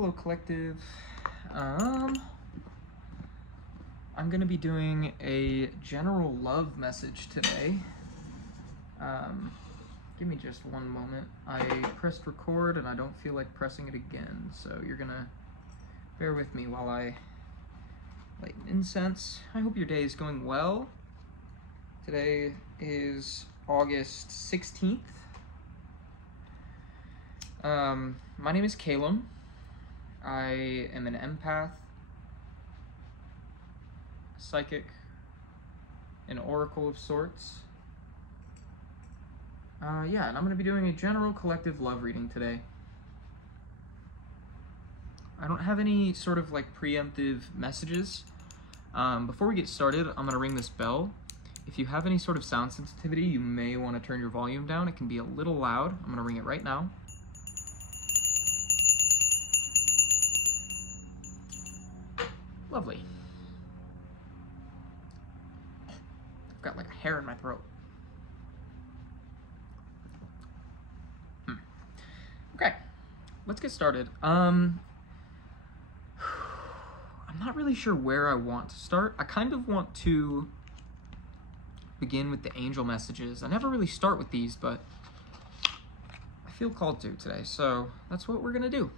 Hello, collective. I'm going to be doing a general love message today. Give me just one moment. I pressed record and I don't feel like pressing it again, so you're going to bear with me while I light an incense. I hope your day is going well. Today is August 16th. My name is Calum. I am an empath, psychic, an oracle of sorts. Yeah, and I'm going to be doing a general collective love reading today. I don't have any sort of like preemptive messages. Before we get started, I'm going to ring this bell. If you have any sort of sound sensitivity, you may want to turn your volume down. It can be a little loud. I'm going to ring it right now. Lovely. I've got like a hair in my throat. Okay, let's get started. I'm not really sure where I want to start. I kind of want to begin with the angel messages. I never really start with these, but I feel called to today, so that's what we're gonna do.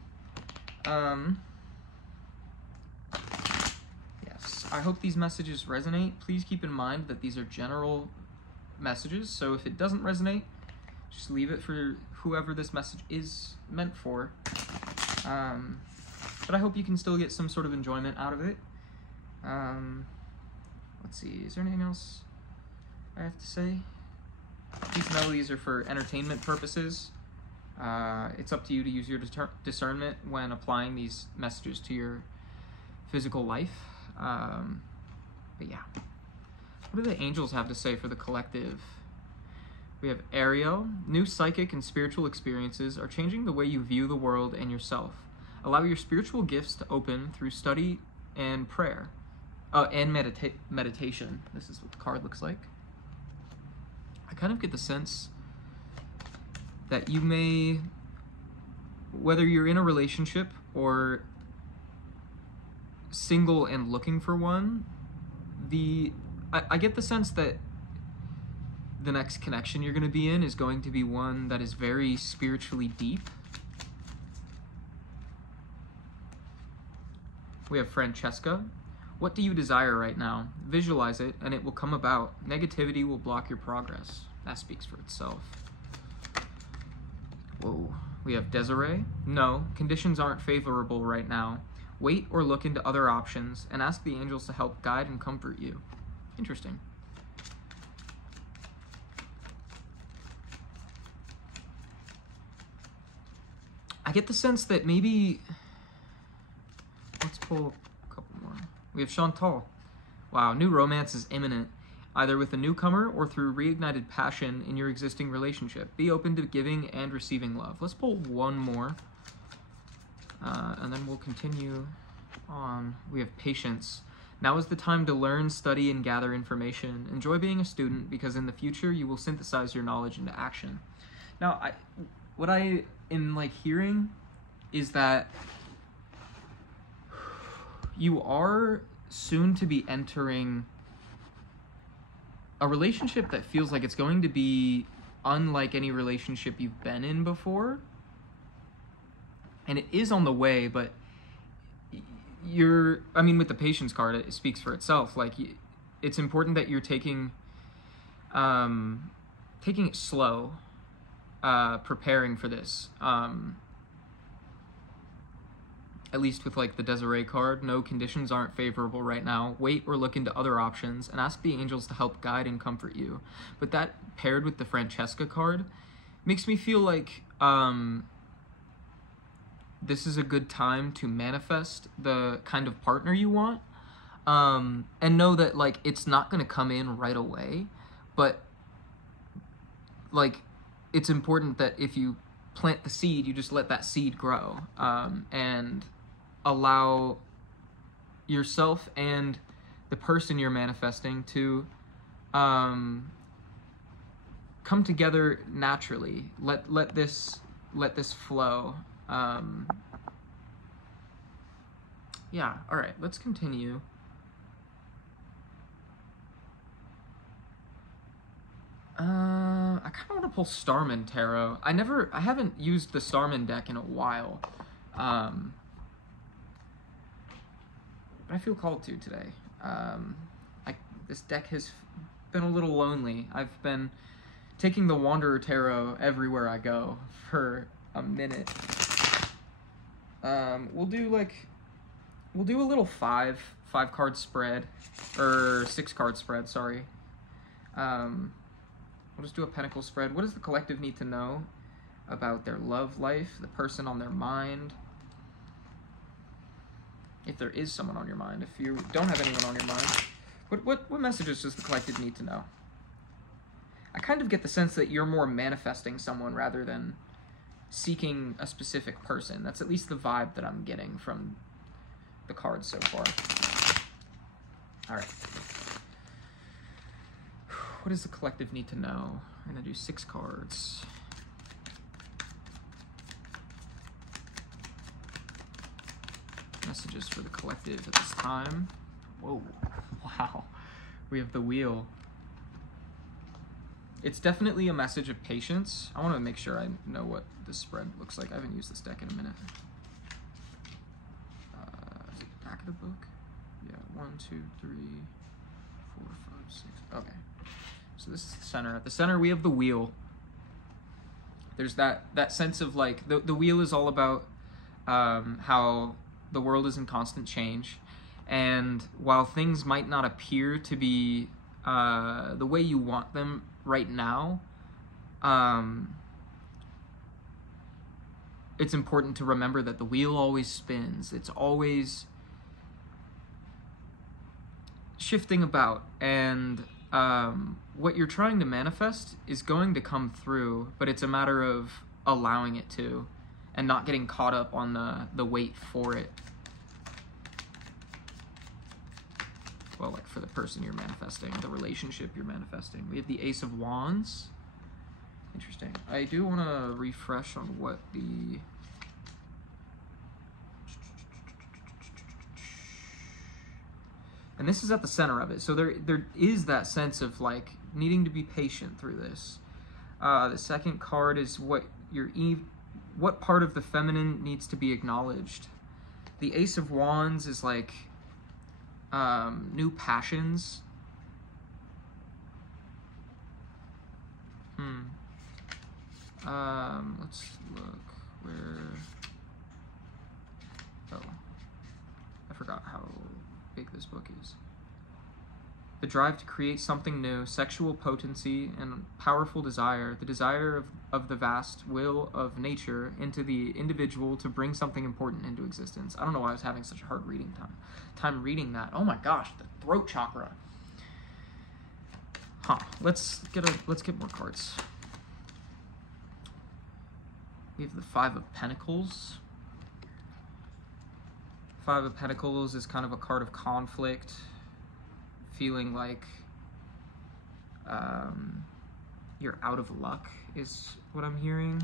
Yes, I hope these messages resonate. Please keep in mind that these are general messages, so if it doesn't resonate, just leave it for whoever this message is meant for. But I hope you can still get some sort of enjoyment out of it. Let's see, is there anything else I have to say? These melodies are for entertainment purposes. It's up to you to use your discernment when applying these messages to your physical life. But yeah, what do the angels have to say for the collective? We have Ariel. New psychic and spiritual experiences are changing the way you view the world and yourself. Allow your spiritual gifts to open through study and prayer, and meditation. This is what the card looks like. I kind of get the sense that you may, whether you're in a relationship or single and looking for one, I get the sense that the next connection you're going to be in is going to be one that is very spiritually deep. We have Francesca. What do you desire right now? Visualize it and it will come about. Negativity will block your progress. That speaks for itself. Whoa. We have Desiree. No, conditions aren't favorable right now. Wait or look into other options and ask the angels to help guide and comfort you. Interesting. I get the sense that maybe, let's pull a couple more. We have Chantal. Wow, new romance is imminent, either with a newcomer or through reignited passion in your existing relationship. Be open to giving and receiving love. Let's pull one more, and then we'll continue on. We have Patience. Now is the time to learn, study, and gather information. Enjoy being a student, because in the future you will synthesize your knowledge into action. Now, what I am like hearing is that you are soon to be entering a relationship that feels like it's going to be unlike any relationship you've been in before. And it is on the way, but with the Patience card, it speaks for itself. Like, it's important that you're taking it slow, preparing for this. At least with like the Desiree card, no, conditions aren't favorable right now. Wait or look into other options and ask the angels to help guide and comfort you. But that paired with the Francesca card makes me feel like this is a good time to manifest the kind of partner you want, and know that like it's not going to come in right away, but like it's important that if you plant the seed, you just let that seed grow, and allow yourself and the person you're manifesting to come together naturally. Let this flow. Yeah, alright, let's continue. I kind of want to pull Starman Tarot. I haven't used the Starman deck in a while. But I feel called to today. This deck has been a little lonely. I've been taking the Wanderer Tarot everywhere I go for a minute. We'll do a little five card spread, or 6 card spread, sorry. We'll just do a Pentacle spread. What does the collective need to know about their love life, the person on their mind? If there is someone on your mind. If you don't have anyone on your mind, what messages does the collective need to know? I kind of get the sense that you're more manifesting someone rather than seeking a specific person. That's at least the vibe that I'm getting from the cards so far. Alright. What does the collective need to know? We're going to do 6 cards. Messages for the collective at this time. Whoa. Wow. We have the wheel. It's definitely a message of patience. I want to make sure I know what this spread looks like. I haven't used this deck in a minute. Is it the back of the book? Yeah, 1, 2, 3, 4, 5, 6. Okay. So this is the center. At the center, we have the wheel. There's that sense of like, the wheel is all about how the world is in constant change. And while things might not appear to be the way you want them right now, it's important to remember that the wheel always spins. It's always shifting about, and what you're trying to manifest is going to come through, but it's a matter of allowing it to and not getting caught up on the wait for it. Well, like for the person you're manifesting, the relationship you're manifesting. We have the Ace of Wands. Interesting. I do want to refresh on what the... And this is at the center of it. So there is that sense of like needing to be patient through this. The second card is what part of the feminine needs to be acknowledged. The Ace of Wands is like new passions. Let's look where... Oh, I forgot how big this book is. The drive to create something new, sexual potency, and powerful desire, the desire of the vast will of nature into the individual to bring something important into existence. I don't know why I was having such a hard time reading that. Oh my gosh, the throat chakra. Huh. Let's get more cards. We have the Five of Pentacles. Five of Pentacles is kind of a card of conflict, feeling like you're out of luck is what I'm hearing.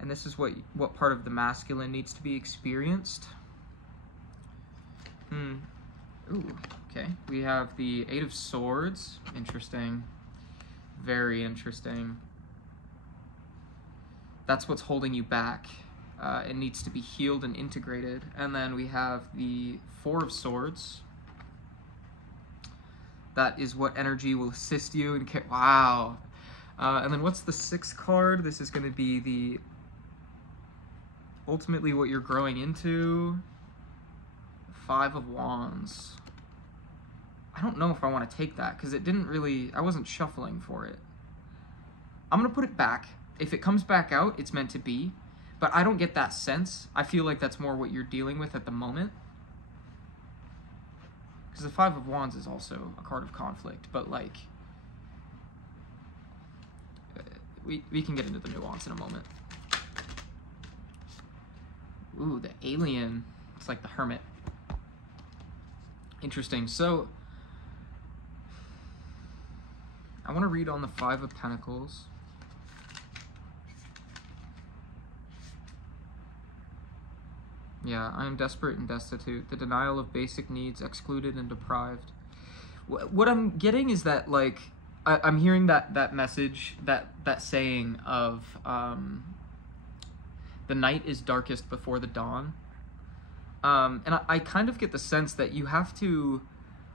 And this is what part of the masculine needs to be experienced. Ooh, okay. We have the Eight of Swords. Interesting. Very interesting. That's what's holding you back. It needs to be healed and integrated. And then we have the Four of Swords. That is what energy will assist you in wow. And then what's the 6th card? This is going to be ultimately what you're growing into. Five of Wands. I don't know if I want to take that because it didn't really, I wasn't shuffling for it. I'm going to put it back. If it comes back out, it's meant to be. But I don't get that sense. I feel like that's more what you're dealing with at the moment. Because the Five of Wands is also a card of conflict, but like, we can get into the nuance in a moment. Ooh, the Alien. It's like the Hermit. Interesting. So, I want to read on the Five of Pentacles. Yeah, I am desperate and destitute. The denial of basic needs, excluded and deprived. What I'm getting is that, like, I'm hearing that message, that saying of the night is darkest before the dawn. And I kind of get the sense that you have to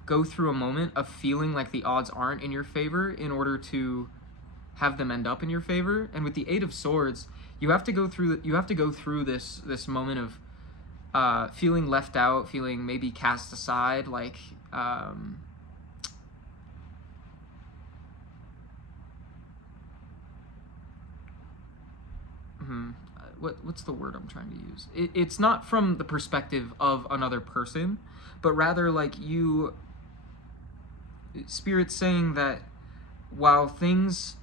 go through a moment of feeling like the odds aren't in your favor in order to have them end up in your favor. And with the Eight of Swords, you have to go through this moment of feeling left out, feeling maybe cast aside, like what's the word I'm trying to use? It's not from the perspective of another person, but rather like Spirit's saying that while things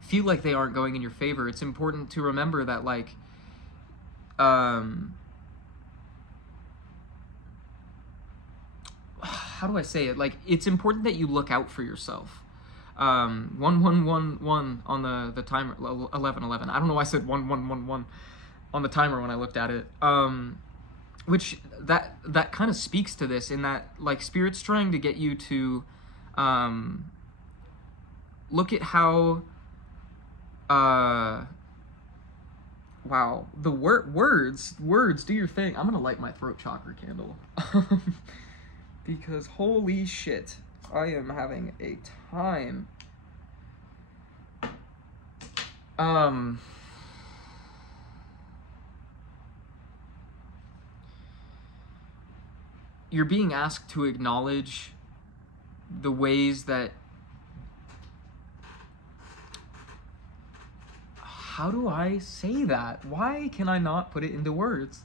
feel like they aren't going in your favor, it's important to remember that, like, how do I say it? Like, it's important that you look out for yourself. 1111 on the timer, 1111. I don't know why I said 1111 on the timer when I looked at it. Which that kind of speaks to this, in that, like, Spirit's trying to get you to look at how wow, the words do your thing. I'm gonna light my throat chakra candle because holy shit, I am having a time. You're being asked to acknowledge the ways that, how do I say that? Why can I not put it into words?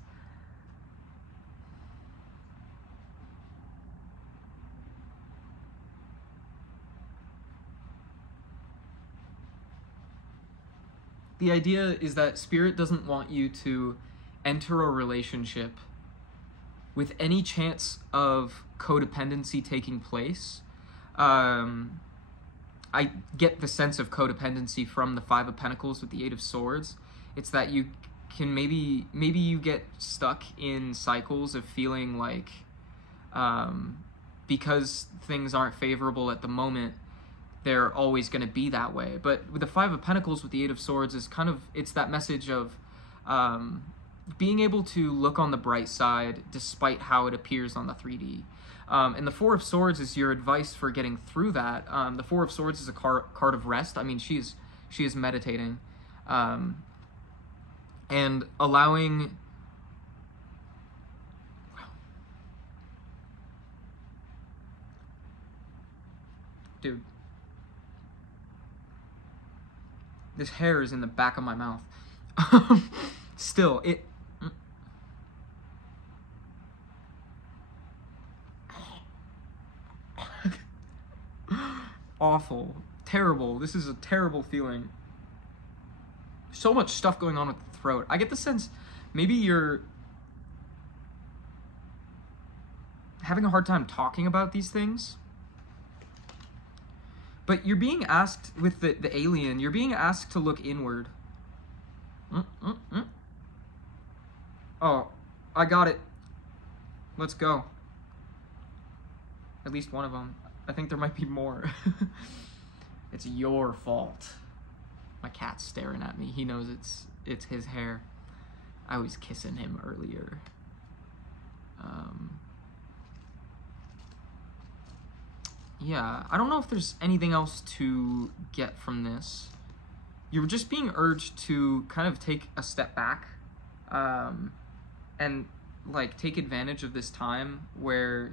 The idea is that Spirit doesn't want you to enter a relationship with any chance of codependency taking place. I get the sense of codependency from the Five of Pentacles with the Eight of Swords. It's that you can maybe you get stuck in cycles of feeling like because things aren't favorable at the moment, they're always going to be that way. But with the Five of Pentacles with the Eight of Swords is kind of, it's that message of being able to look on the bright side despite how it appears on the 3D. And the Four of Swords is your advice for getting through that. The Four of Swords is a card of rest. I mean, she is meditating, and allowing. Dude, this hair is in the back of my mouth. Still, it. Awful, terrible. This is a terrible feeling. So much stuff going on with the throat. I get the sense maybe you're having a hard time talking about these things. But you're being asked, with the alien, you're being asked to look inward. Oh, I got it. Let's go. At least one of them. I think there might be more. It's your fault. My cat's staring at me. He knows it's his hair. I was kissing him earlier. Yeah, I don't know if there's anything else to get from this. You're just being urged to kind of take a step back, and like take advantage of this time where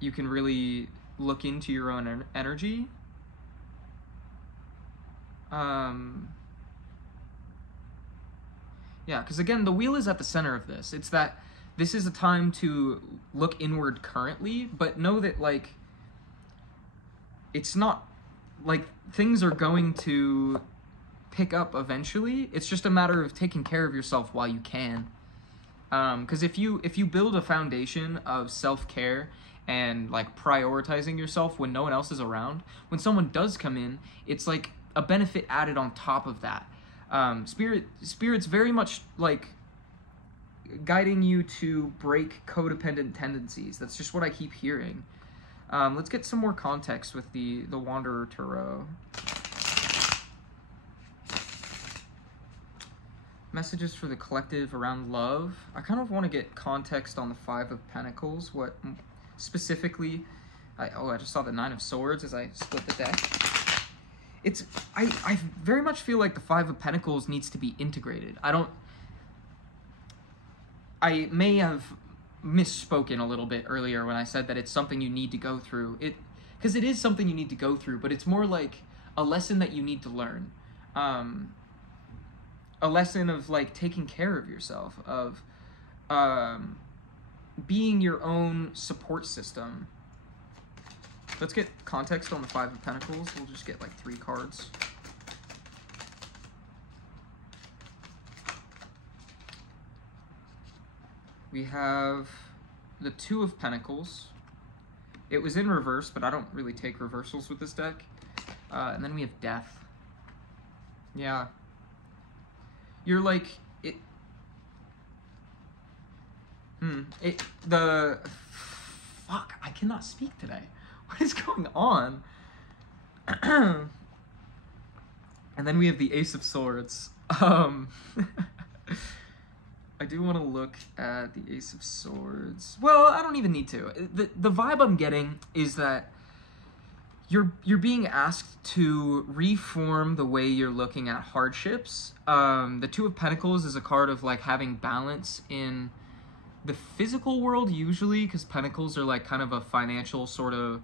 you can really look into your own energy. Yeah, because again, the wheel is at the center of this. It's that this is a time to look inward currently, but know that, like, it's not, like, things are going to pick up eventually. It's just a matter of taking care of yourself while you can. Because if you build a foundation of self-care and, like, prioritizing yourself when no one else is around, when someone does come in, it's like a benefit added on top of that. Spirit's very much like guiding you to break codependent tendencies. That's just what I keep hearing. Let's get some more context with the Wanderer Tarot. Messages for the collective around love. I kind of want to get context on the Five of Pentacles. What specifically... I just saw the Nine of Swords as I split the deck. I very much feel like the Five of Pentacles needs to be integrated. I may have misspoken a little bit earlier when I said that it's something you need to go through. Because it is something you need to go through, but it's more like a lesson that you need to learn. A lesson of like taking care of yourself, of being your own support system. Let's get context on the Five of Pentacles. We'll just get like 3 cards. We have the Two of Pentacles. It was in reverse, but I don't really take reversals with this deck. And then we have Death. Yeah. You're like... Fuck, I cannot speak today. What is going on? And then we have the Ace of Swords. I do want to look at the Ace of Swords. Well, I don't even need to. The vibe I'm getting is that you're being asked to reform the way you're looking at hardships. The Two of Pentacles is a card of like having balance in the physical world usually, because Pentacles are like kind of a financial sort of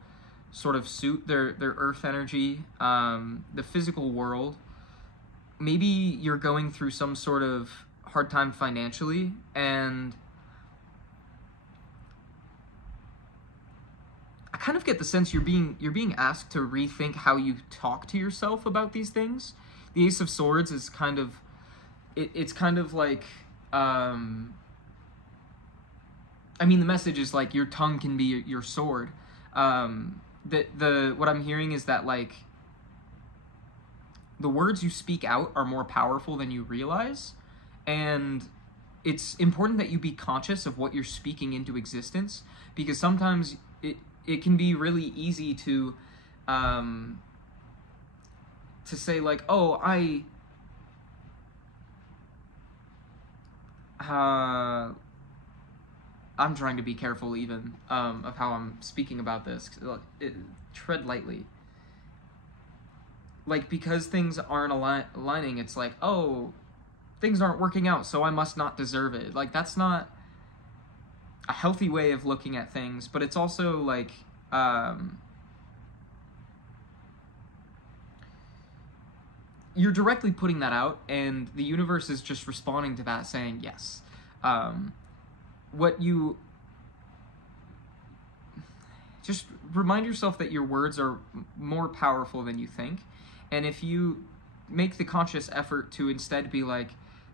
suit. They're earth energy. The physical world, maybe you're going through some sort of hard time financially, and I kind of get the sense you're being asked to rethink how you talk to yourself about these things. The Ace of Swords is kind of it's kind of like I mean, the message is like your tongue can be your sword. What I'm hearing is that like the words you speak out are more powerful than you realize, and it's important that you be conscious of what you're speaking into existence, because sometimes it can be really easy to say like, oh, I'm trying to be careful even of how I'm speaking about this. Tread lightly. Like, because things aren't aligning, it's like, oh, things aren't working out, so I must not deserve it. Like, that's not a healthy way of looking at things, but it's also like, you're directly putting that out, and the universe is just responding to that, saying yes. Just remind yourself that your words are more powerful than you think, and if you make the conscious effort to instead be like,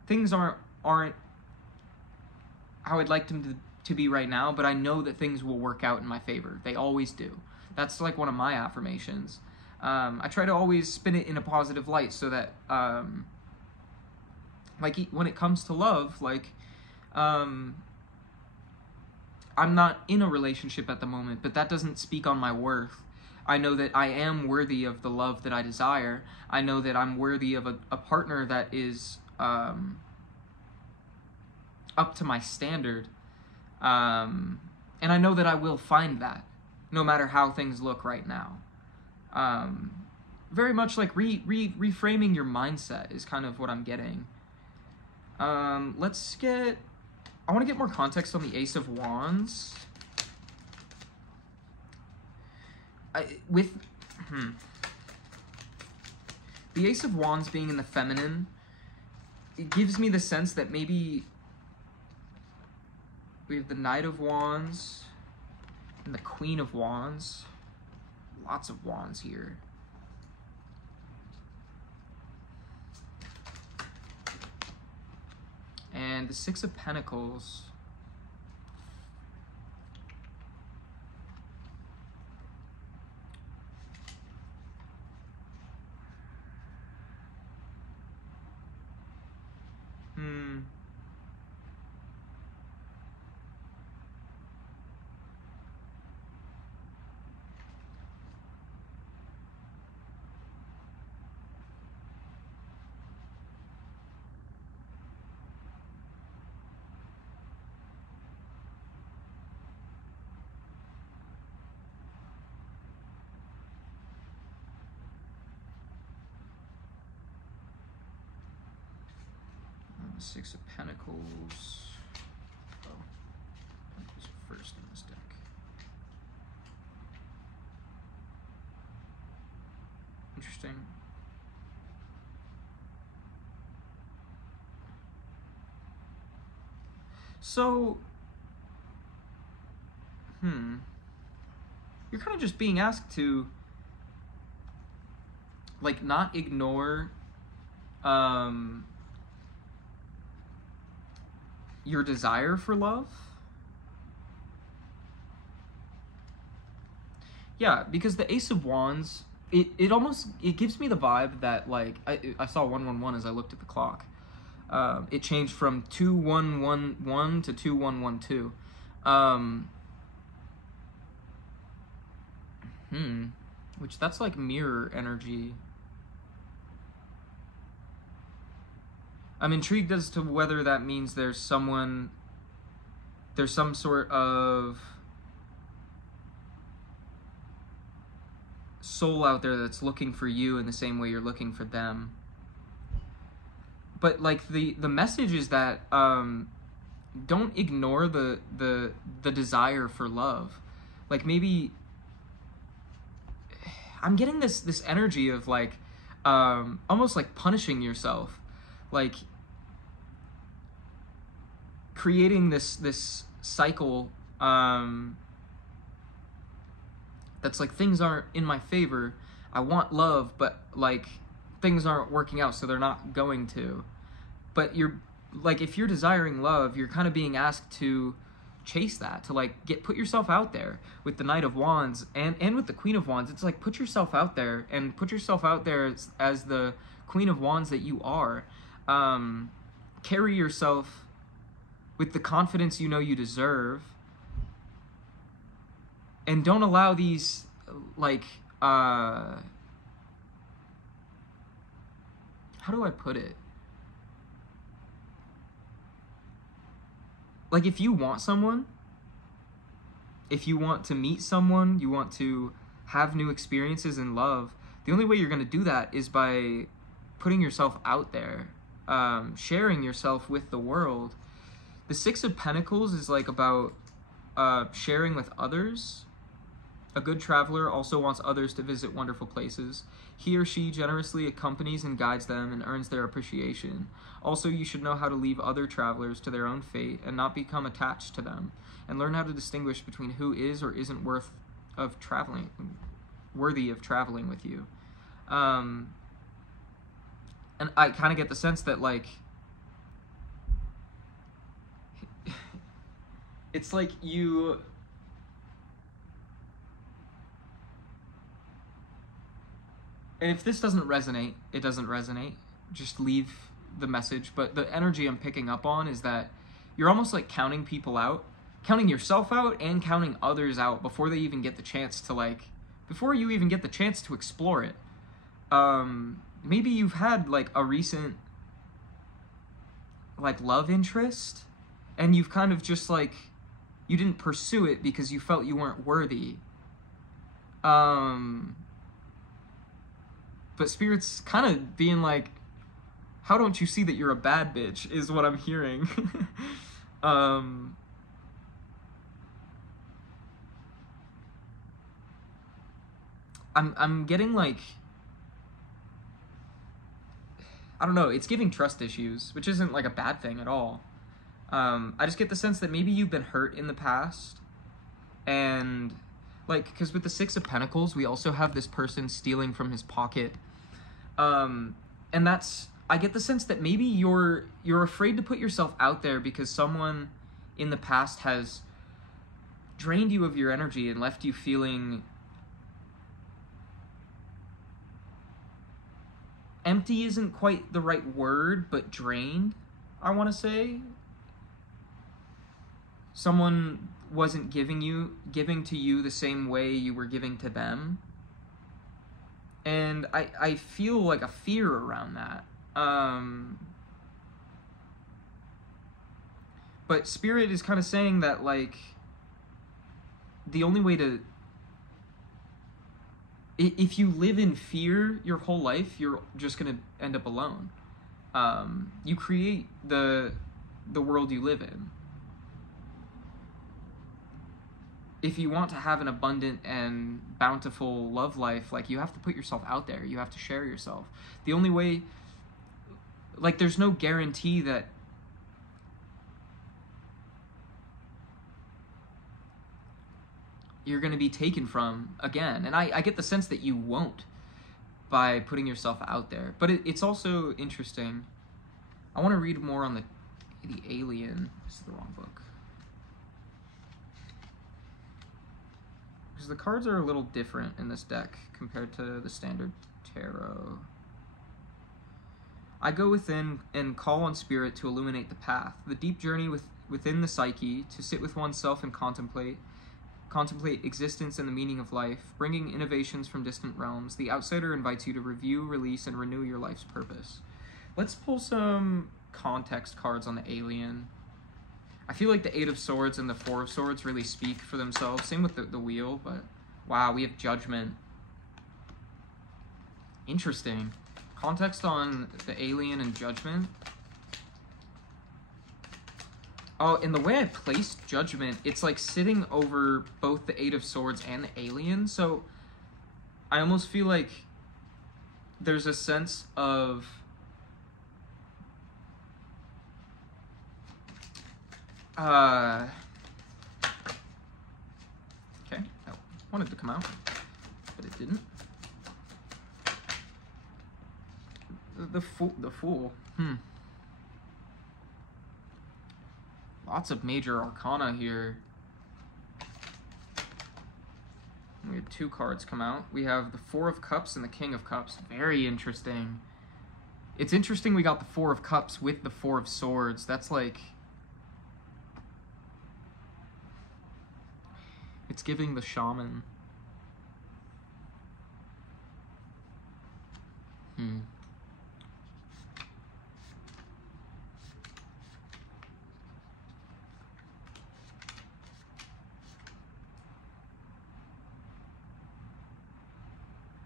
things aren't how I'd like them to be right now, but I know that things will work out in my favor. They always do. That's like one of my affirmations. I try to always spin it in a positive light, so that like when it comes to love, like I'm not in a relationship at the moment, but that doesn't speak on my worth. I know that I am worthy of the love that I desire. I know that I'm worthy of a partner that is up to my standard. And I know that I will find that, no matter how things look right now. Very much like reframing your mindset is kind of what I'm getting. I want to get more context on the Ace of Wands. The Ace of Wands being in the feminine, it gives me the sense that maybe we have the Knight of Wands and the Queen of Wands. Lots of wands here. And the Six of Pentacles. Six of Pentacles. Oh, Pentacles are first in this deck. Interesting. So, you're kind of just being asked to, like, not ignore your desire for love. Yeah, because the Ace of Wands, it almost, it gives me the vibe that, like, I saw 111 as I looked at the clock. It changed from 2111 to 2112. Which that's like mirror energy. I'm intrigued as to whether that means there's some sort of soul out there that's looking for you in the same way you're looking for them. But like the message is that don't ignore the desire for love. Like maybe I'm getting this energy of like almost like punishing yourself, like creating this cycle that's like things aren't in my favor. I want love, but like things aren't working out, so they're not going to. But you're like, if you're desiring love, you're kind of being asked to chase that, to like put yourself out there with the Knight of Wands and with the Queen of Wands. It's like put yourself out there and put yourself out there as the Queen of Wands that you are. Carry yourself with the confidence you know you deserve, and don't allow these like how do I put it? Like if you want someone, if you want to meet someone, you want to have new experiences in love, the only way you're going to do that is by putting yourself out there, sharing yourself with the world. The Six of Pentacles is like about sharing with others. A good traveler also wants others to visit wonderful places. He or she generously accompanies and guides them and earns their appreciation. Also, you should know how to leave other travelers to their own fate and not become attached to them, and learn how to distinguish between who is or isn't worthy of traveling with you. And I kind of get the sense that like it's like you and if this doesn't resonate, it doesn't resonate. Just leave the message. But the energy I'm picking up on is that you're almost like counting people out, counting yourself out and counting others out before they even get the chance to before you even get the chance to explore it. Maybe you've had like a recent like love interest and you've kind of just like, you didn't pursue it because you felt you weren't worthy. But Spirit's kind of being like, how don't you see that you're a bad bitch, is what I'm hearing. I'm getting like, I don't know, it's giving trust issues, which isn't like a bad thing at all. I just get the sense that maybe you've been hurt in the past, and like, because with the Six of Pentacles, we also have this person stealing from his pocket. And that's, I get the sense that maybe you're afraid to put yourself out there because someone in the past has drained you of your energy and left you feeling empty. Isn't quite the right word, but drained, I want to say. Someone wasn't giving to you the same way you were giving to them. And I feel like a fear around that. But Spirit is kind of saying that like the only way to, if you live in fear your whole life, you're just going to end up alone. You create the world you live in. If you want to have an abundant and bountiful love life, like, you have to put yourself out there. You have to share yourself. The only way, like, there's no guarantee that you're going to be taken from again. And I get the sense that you won't by putting yourself out there. But it's also interesting. I want to read more on the Alien. This is the wrong book. Because the cards are a little different in this deck compared to the standard tarot. I go within and call on spirit to illuminate the path. The deep journey within the psyche, to sit with oneself and contemplate existence and the meaning of life, bringing innovations from distant realms. The outsider invites you to review, release, and renew your life's purpose. Let's pull some context cards on the Alien. I feel like the Eight of Swords and the Four of Swords really speak for themselves. Same with the Wheel, but wow, we have Judgment. Interesting. Context on the Alien and Judgment. Oh, and the way I placed Judgment, it's like sitting over both the Eight of Swords and the Alien, so I almost feel like there's a sense of okay, I wanted to come out, but it didn't. The Fool. Lots of major arcana here. We have two cards come out. We have the Four of Cups and the King of Cups. Very interesting. It's interesting we got the Four of Cups with the Four of Swords. That's like... it's giving the shaman.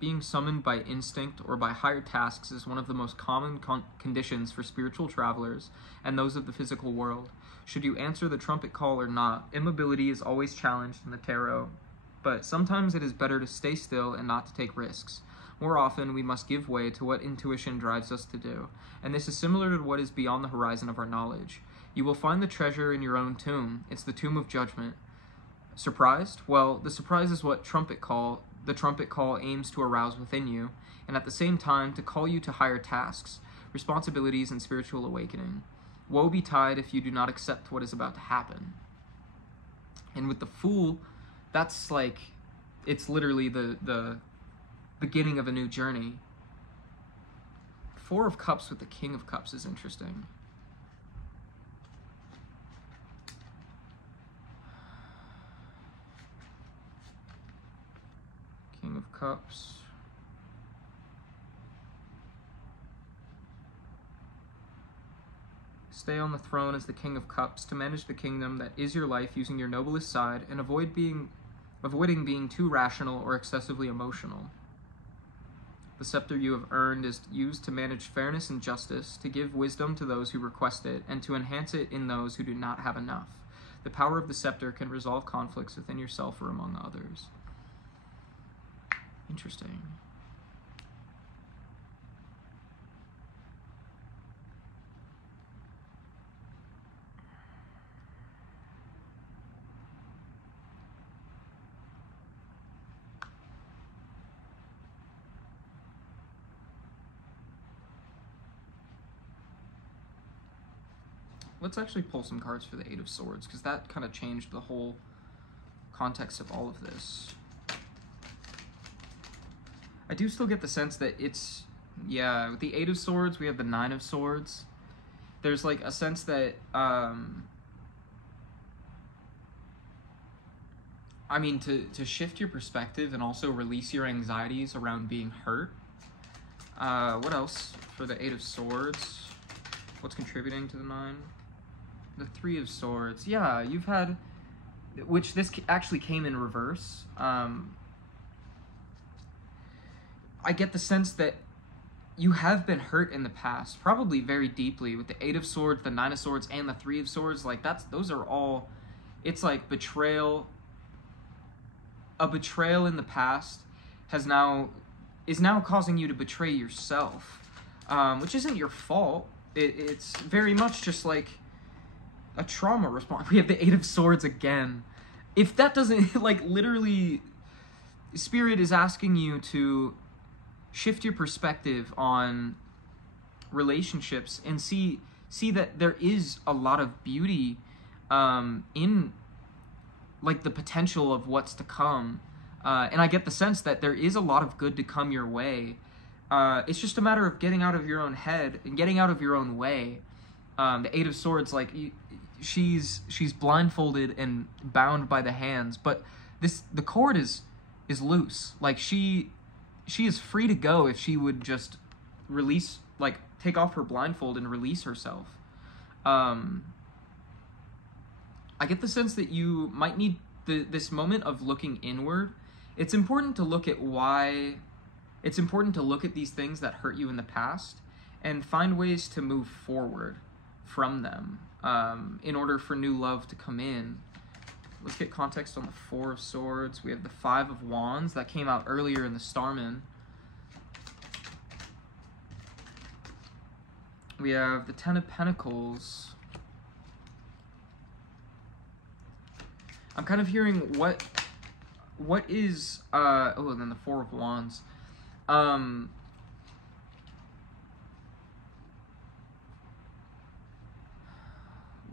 Being summoned by instinct or by higher tasks is one of the most common conditions for spiritual travelers and those of the physical world. Should you answer the trumpet call or not, immobility is always challenged in the tarot, but sometimes it is better to stay still and not to take risks. More often, we must give way to what intuition drives us to do, and this is similar to what is beyond the horizon of our knowledge. You will find the treasure in your own tomb. It's the tomb of judgment. Surprised? Well, the surprise is what the trumpet call aims to arouse within you, and at the same time to call you to higher tasks, responsibilities, and spiritual awakening. Woe betide if you do not accept what is about to happen. And with the Fool, that's like, it's literally the beginning of a new journey. Four of Cups with the King of Cups is interesting. King of Cups. Stay on the throne as the King of Cups to manage the kingdom that is your life using your noblest side and avoiding being too rational or excessively emotional. The scepter you have earned is used to manage fairness and justice, to give wisdom to those who request it, and to enhance it in those who do not have enough. The power of the scepter can resolve conflicts within yourself or among others. Interesting. Let's actually pull some cards for the Eight of Swords, because that kind of changed the whole context of all of this. I do still get the sense that it's, yeah, with the Eight of Swords, we have the Nine of Swords. There's like a sense that, I mean, to shift your perspective and also release your anxieties around being hurt. What else for the Eight of Swords? What's contributing to the Nine? The Three of Swords. Yeah, you've had, which this actually came in reverse. I get the sense that you have been hurt in the past, probably very deeply, with the Eight of Swords, the Nine of Swords, and the Three of Swords. Like, those are all, it's like betrayal. A betrayal in the past is now causing you to betray yourself, which isn't your fault. It's very much just like a trauma response. We have the Eight of Swords again. If that doesn't, like, literally, Spirit is asking you to shift your perspective on relationships and see that there is a lot of beauty in, like, the potential of what's to come. And I get the sense that there is a lot of good to come your way. It's just a matter of getting out of your own head and getting out of your own way. The Eight of Swords, like, she's blindfolded and bound by the hands, but the cord is loose. Like, she is free to go if she would just release, like, take off her blindfold and release herself. I get the sense that you might need this moment of looking inward. It's important to look at it's important to look at these things that hurt you in the past and find ways to move forward from them in order for new love to come in. Let's get context on the Four of Swords. We have the Five of Wands that came out earlier in the Starman. We have the Ten of Pentacles. I'm kind of hearing what is and then the Four of Wands.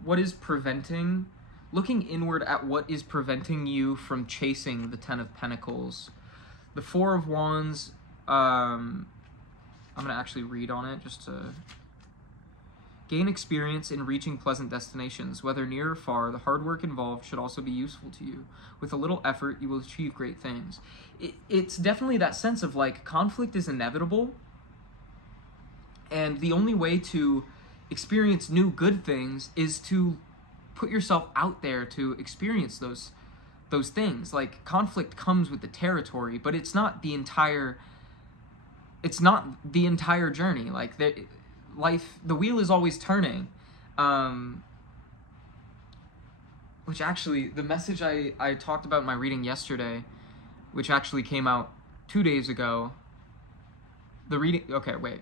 What is preventing, looking inward at what is preventing you from chasing the Ten of Pentacles. The Four of Wands, I'm going to actually read on it just to gain experience in reaching pleasant destinations. Whether near or far, the hard work involved should also be useful to you. With a little effort, you will achieve great things. It's definitely that sense of, like, conflict is inevitable, and the only way to experience new good things is to put yourself out there to experience those things. Like, conflict comes with the territory, but it's not the entire journey. Like, the wheel is always turning. Which actually, the message I talked about in my reading yesterday, which actually came out 2 days ago, okay, wait.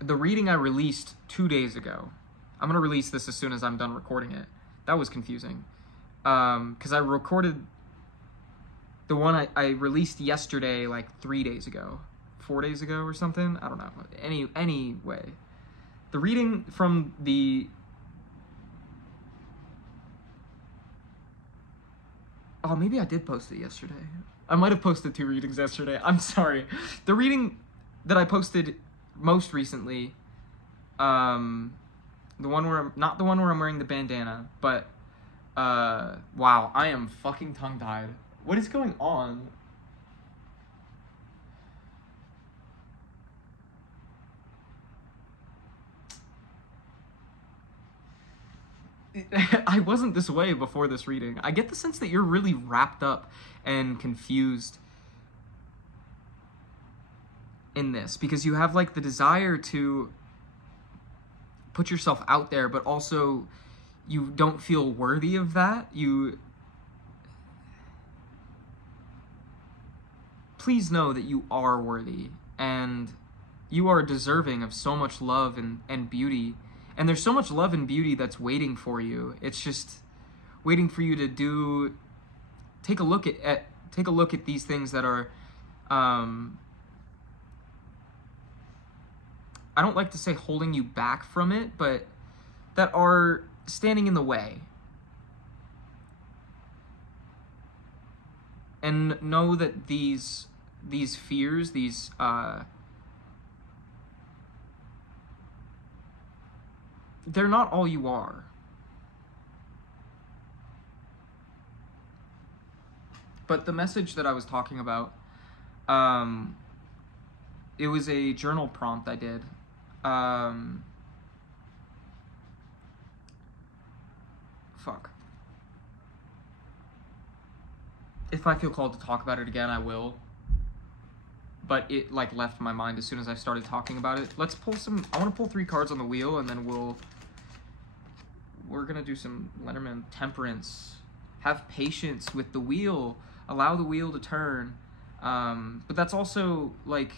The reading I released 2 days ago, I'm going to release this as soon as I'm done recording it. That was confusing. Because I recorded the one I released yesterday, like 3 days ago, 4 days ago or something. I don't know. Anyway, the reading from the... Oh, maybe I did post it yesterday. I might have posted 2 readings yesterday. I'm sorry. The reading that I posted most recently, not the one where I'm wearing the bandana, but wow, I am fucking tongue-tied. What is going on? I wasn't this way before this reading. I get the sense that you're really wrapped up and confused in this, because you have, like, the desire to put yourself out there, but also you don't feel worthy of that. Please know that you are worthy, and you are deserving of so much love and beauty, and there's so much love and beauty that's waiting for you. It's just waiting for you to take a look at these things that are I don't like to say holding you back from it, but that are standing in the way. And know that these fears, they're not all you are. But the message that I was talking about, it was a journal prompt I did. fuck. If I feel called to talk about it again, I will. But it, like, left my mind as soon as I started talking about it. Let's pull some... I want to pull 3 cards on the wheel, and then we're going to do some Lenormand. Temperance. Have patience with the wheel. Allow the wheel to turn. But that's also, like...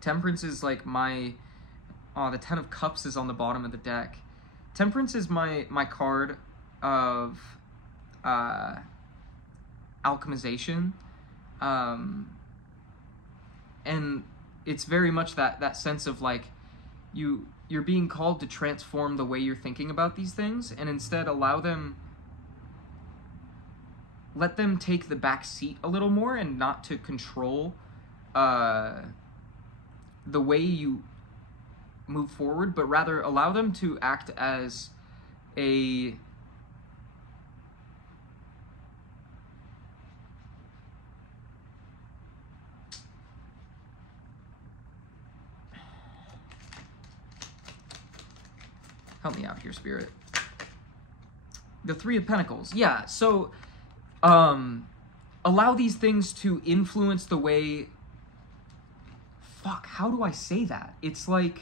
Temperance is, like, my... Oh, the 10 of Cups is on the bottom of the deck. Temperance is my card of... alchemization. And it's very much that sense of, like, you're being called to transform the way you're thinking about these things, and instead let them take the back seat a little more, and not to control the way you move forward, but rather allow them to act as a... Help me out here, Spirit. The 3 of Pentacles. Yeah, so allow these things to influence the way... Fuck, how do I say that? It's like...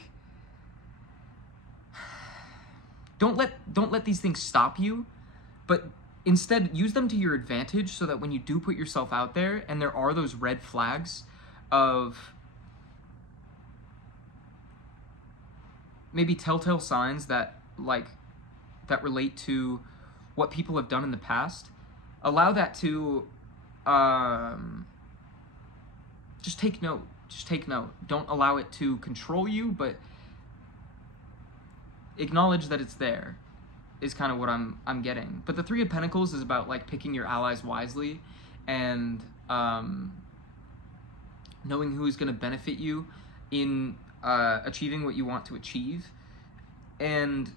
Don't let these things stop you, but instead use them to your advantage so that when you do put yourself out there and there are those red flags of... maybe telltale signs that relate to what people have done in the past, allow that to just take note. Just take note. Don't allow it to control you, but acknowledge that it's there is kind of what I'm getting. But the 3 of Pentacles is about, like, picking your allies wisely and knowing who's going to benefit you in achieving what you want to achieve. And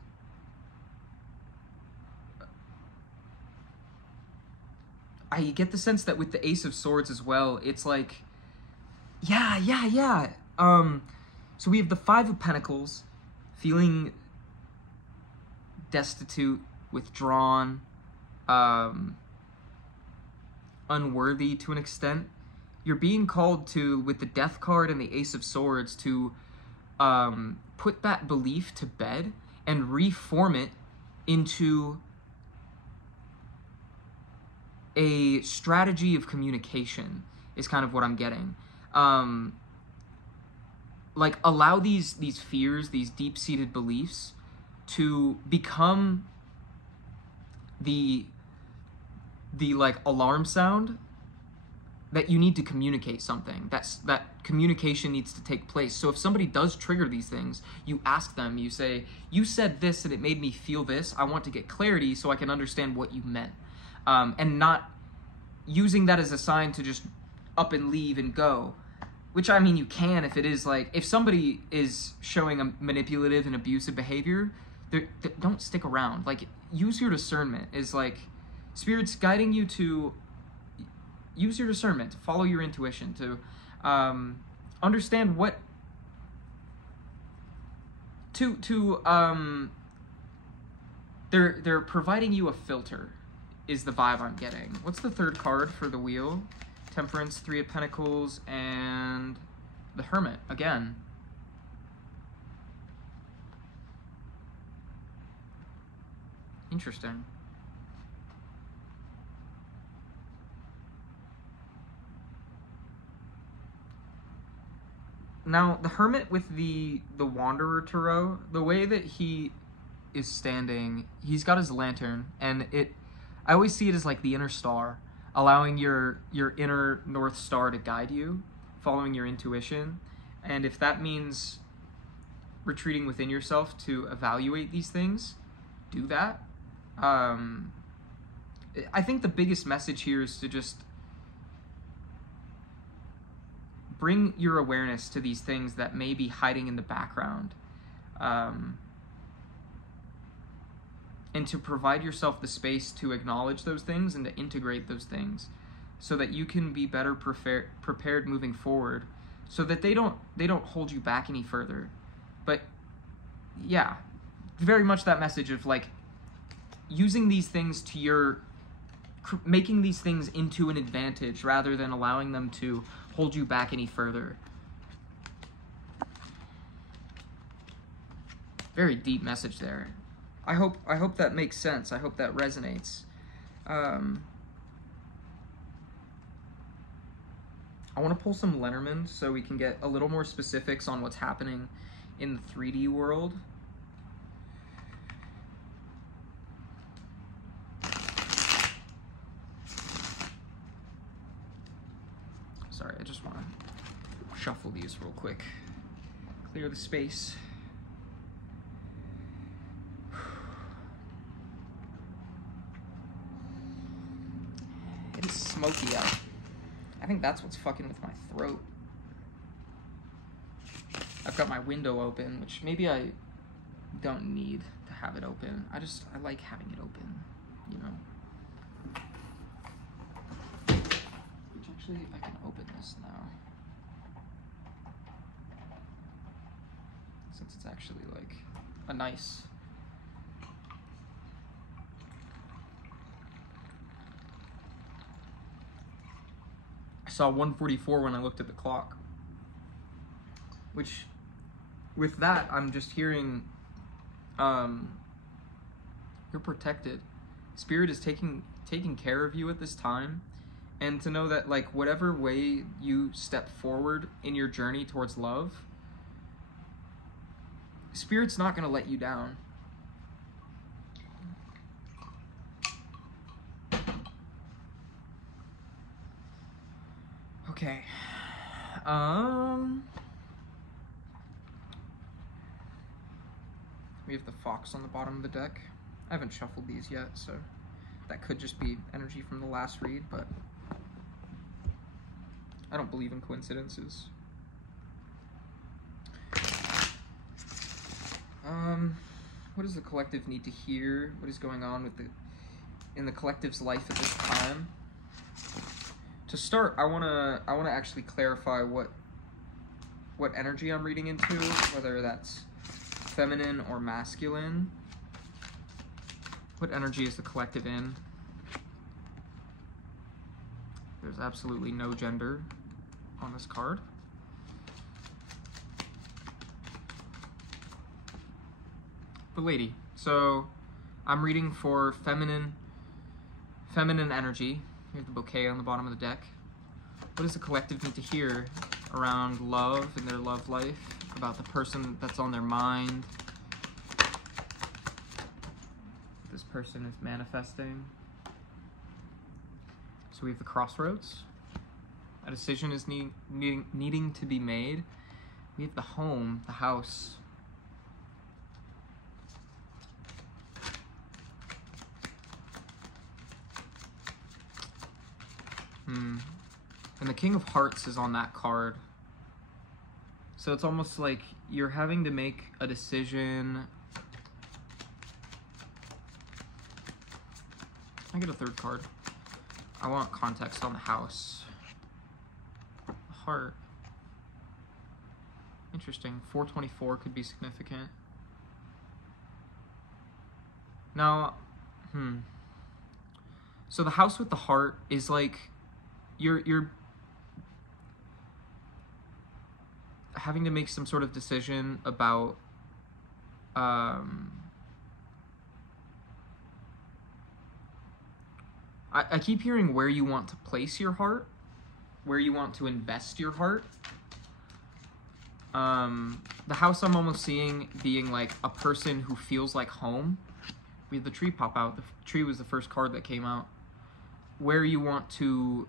I get the sense that with the Ace of Swords as well, it's like, yeah. So we have the 5 of Pentacles, feeling destitute, withdrawn, unworthy to an extent. You're being called to, with the Death card and the Ace of Swords, to put that belief to bed and reform it into a strategy of communication, is kind of what I'm getting. Like, allow these fears, these deep-seated beliefs to become the like alarm sound that you need to communicate something. That communication needs to take place. So if somebody does trigger these things, you ask them, you say, you said this and it made me feel this. I want to get clarity so I can understand what you meant. And not using that as a sign to just up and leave and go. Which, I mean, you can if it is like, if somebody is showing a manipulative and abusive behavior, don't stick around. Like, use your discernment. Is like, Spirit's guiding you to use your discernment, to follow your intuition, to understand what, they're providing you a filter, is the vibe I'm getting. What's the 3rd card for the wheel? Temperance, 3 of Pentacles, and the Hermit again. Interesting. Now, the Hermit with the Wanderer Tarot, the way that he is standing, he's got his lantern, and I always see it as like the inner star, allowing your inner North Star to guide you, following your intuition. And if that means retreating within yourself to evaluate these things, do that. I think the biggest message here is to just bring your awareness to these things that may be hiding in the background, and to provide yourself the space to acknowledge those things and to integrate those things so that you can be better prepared moving forward, so that they don't hold you back any further. But yeah, very much that message of like using these things to your, making these things into an advantage rather than allowing them to hold you back any further. Very deep message there. I hope that makes sense. I hope that resonates. I want to pull some Lenormand so we can get a little more specifics on what's happening in the 3D world. Sorry, I just want to shuffle these real quick. Clear the space. It is smoky out. I think that's what's fucking with my throat. I've got my window open, which maybe I don't need to have it open. I like having it open, you know? Which actually, I can open this now. Since it's actually like a nice... I saw 1:44 when I looked at the clock. Which, with that, I'm just hearing, you're protected. Spirit is taking care of you at this time. And to know that, like, whatever way you step forward in your journey towards love, Spirit's not going to let you down. Okay. We have the fox on the bottom of the deck. I haven't shuffled these yet, so that could just be energy from the last read, but I don't believe in coincidences. What does the collective need to hear? What is going on with in the collective's life at this time? To start, I wanna actually clarify what energy I'm reading into, whether that's feminine or masculine. What energy is the collective in? There's absolutely no gender on this card. The lady. So I'm reading for feminine energy. Here's the bouquet on the bottom of the deck. What does the collective need to hear around love and their love life, about the person that's on their mind? This person is manifesting. So we have the crossroads. A decision is needing to be made. We have the home, the house. And the King of Hearts is on that card. So it's almost like you're having to make a decision. I get a third card. I want context on the house. The heart. Interesting. 424 could be significant. Now, so the house with the heart is like you're having to make some sort of decision about I keep hearing where you want to place your heart, where you want to invest your heart. The house I'm almost seeing being like a person who feels like home. We had the tree pop out. The tree was the first card that came out. Where you want to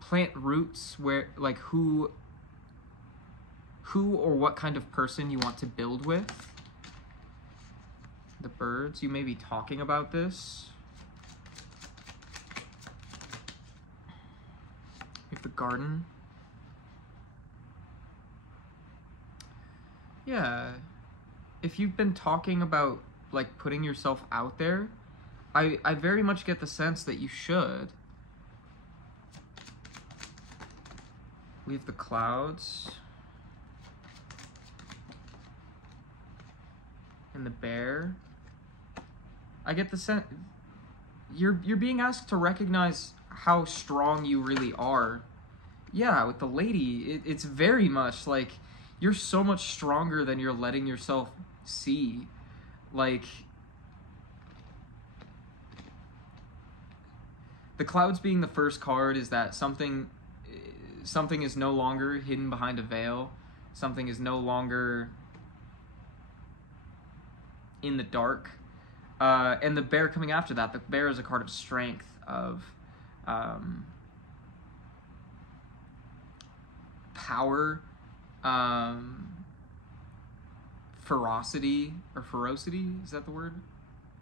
plant roots, where like who or what kind of person you want to build with. The birds, you may be talking about this. We have the garden. Yeah. If you've been talking about like putting yourself out there, I very much get the sense that you should. We have the clouds. and the bear, I get the sense you're being asked to recognize how strong you really are. Yeah, with the lady, it's very much like you're so much stronger than you're letting yourself see. Like, the clouds being the first card is that something is no longer hidden behind a veil. Something is no longer in the dark. And the bear coming after that, the bear is a card of strength, of power, ferocity, is that the word?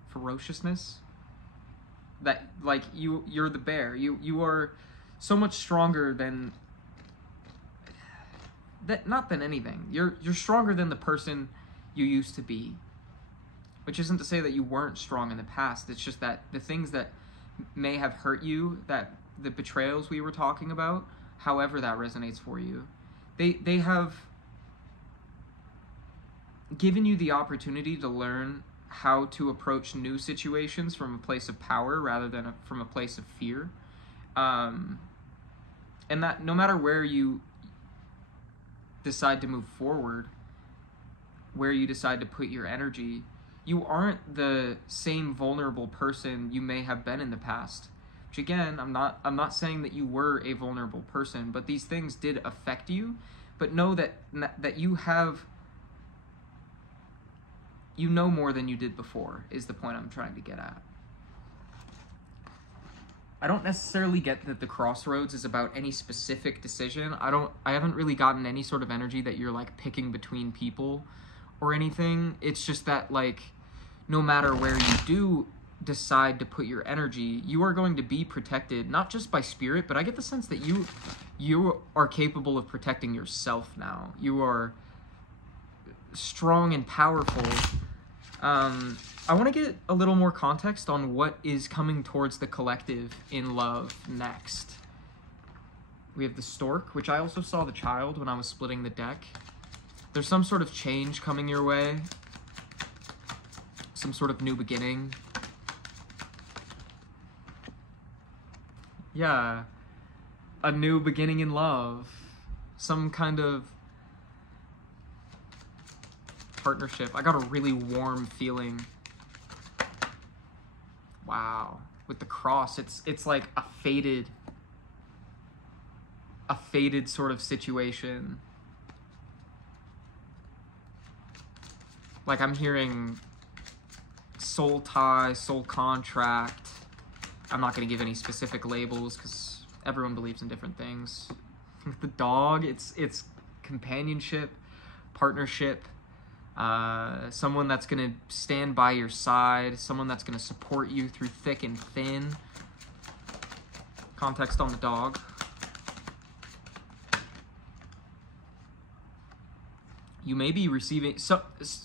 Ferociousness? That, like, you're the bear. You are so much stronger than that, not than anything. You're stronger than the person you used to be. Which isn't to say that you weren't strong in the past. It's just that the things that may have hurt you, that the betrayals we were talking about, however that resonates for you, they have given you the opportunity to learn how to approach new situations from a place of power rather than from a place of fear. And that no matter where you decide to move forward, where you decide to put your energy, you aren't the same vulnerable person you may have been in the past. Which, again, I'm not saying that you were a vulnerable person, but these things did affect you. But know that you know more than you did before, is the point I'm trying to get at. I don't necessarily get that the crossroads is about any specific decision. I haven't really gotten any sort of energy that you're, like, picking between people or anything. It's just that, like, no matter where you do decide to put your energy, you are going to be protected, not just by spirit, but I get the sense that you are capable of protecting yourself now. You are strong and powerful. I want to get a little more context on what is coming towards the collective in love next. We have the stork, which I also saw the child when I was splitting the deck. There's some sort of change coming your way. Some sort of new beginning. Yeah. A new beginning in love. Some kind of partnership. I got a really warm feeling. Wow. With the cross, it's like a faded sort of situation. Like, I'm hearing soul tie, soul contract. I'm not going to give any specific labels because everyone believes in different things. With the dog, it's companionship, partnership, someone that's going to stand by your side, someone that's going to support you through thick and thin. Context on the dog. You may be receiving, so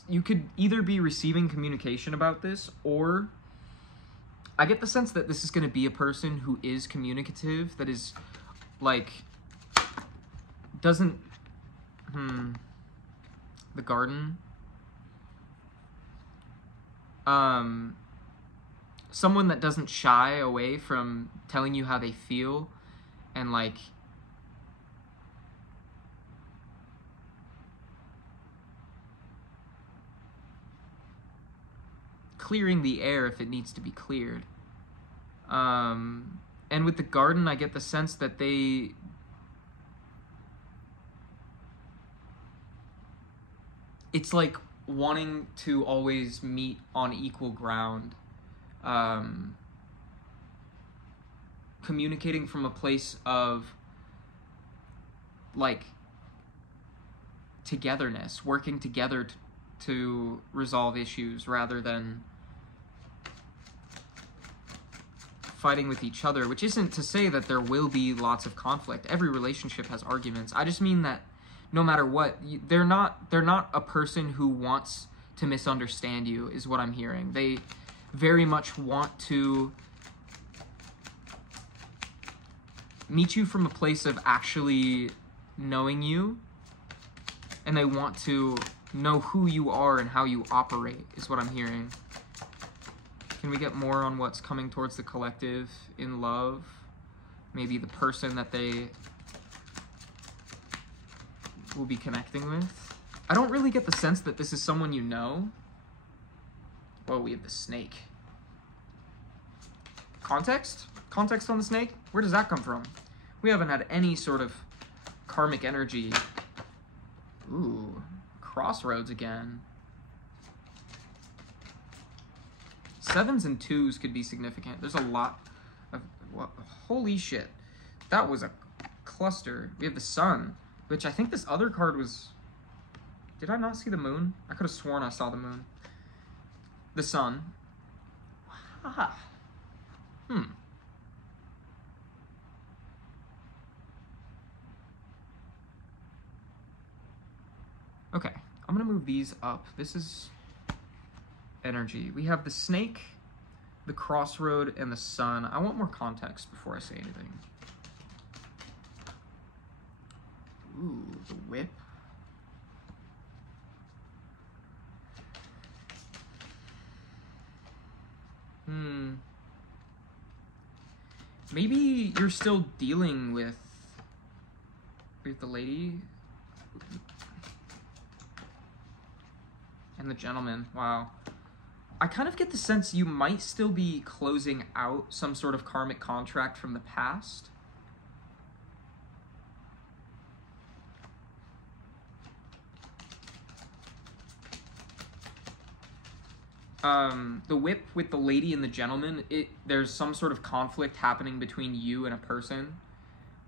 you could either be receiving communication about this, or I get the sense that this is going to be a person who is communicative, that is, like, doesn't, the garden, someone that doesn't shy away from telling you how they feel, and, like, clearing the air if it needs to be cleared. And with the garden, I get the sense that it's like wanting to always meet on equal ground. Communicating from a place of, like, togetherness, working together to resolve issues rather than fighting with each other, which isn't to say that there will be lots of conflict. Every relationship has arguments. I just mean that no matter what, they're not a person who wants to misunderstand you, is what I'm hearing. They very much want to meet you from a place of actually knowing you, and they want to know who you are and how you operate, is what I'm hearing. Can we get more on what's coming towards the collective in love? Maybe the person that they will be connecting with. I don't really get the sense that this is someone you know. Whoa, we have the snake. Context? Context on the snake? Where does that come from? We haven't had any sort of karmic energy. Ooh, crossroads again. 7s and 2s could be significant. There's a lot of... Holy shit. That was a cluster. We have the sun, which I think this other card was... Did I not see the moon? I could have sworn I saw the moon. The sun. Ah. Okay, I'm gonna move these up. This is energy. We have the snake, the crossroad, and the sun. I want more context before I say anything. Ooh, the whip. Maybe you're still dealing with the lady and the gentleman. Wow. I kind of get the sense you might still be closing out some sort of karmic contract from the past. The whip with the lady and the gentleman, there's some sort of conflict happening between you and a person.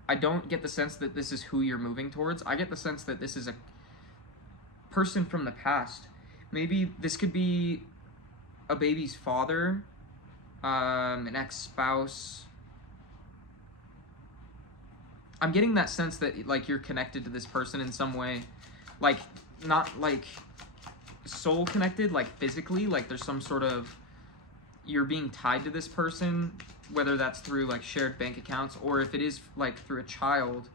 I don't get the sense that this is who you're moving towards. I get the sense that this is a person from the past. Maybe this could be a baby's father, an ex-spouse. I'm getting that sense that, like, you're connected to this person in some way. Like, not, like, soul connected, like, physically. Like, there's some sort of... You're being tied to this person, whether that's through, like, shared bank accounts, or if it is, like, through a child.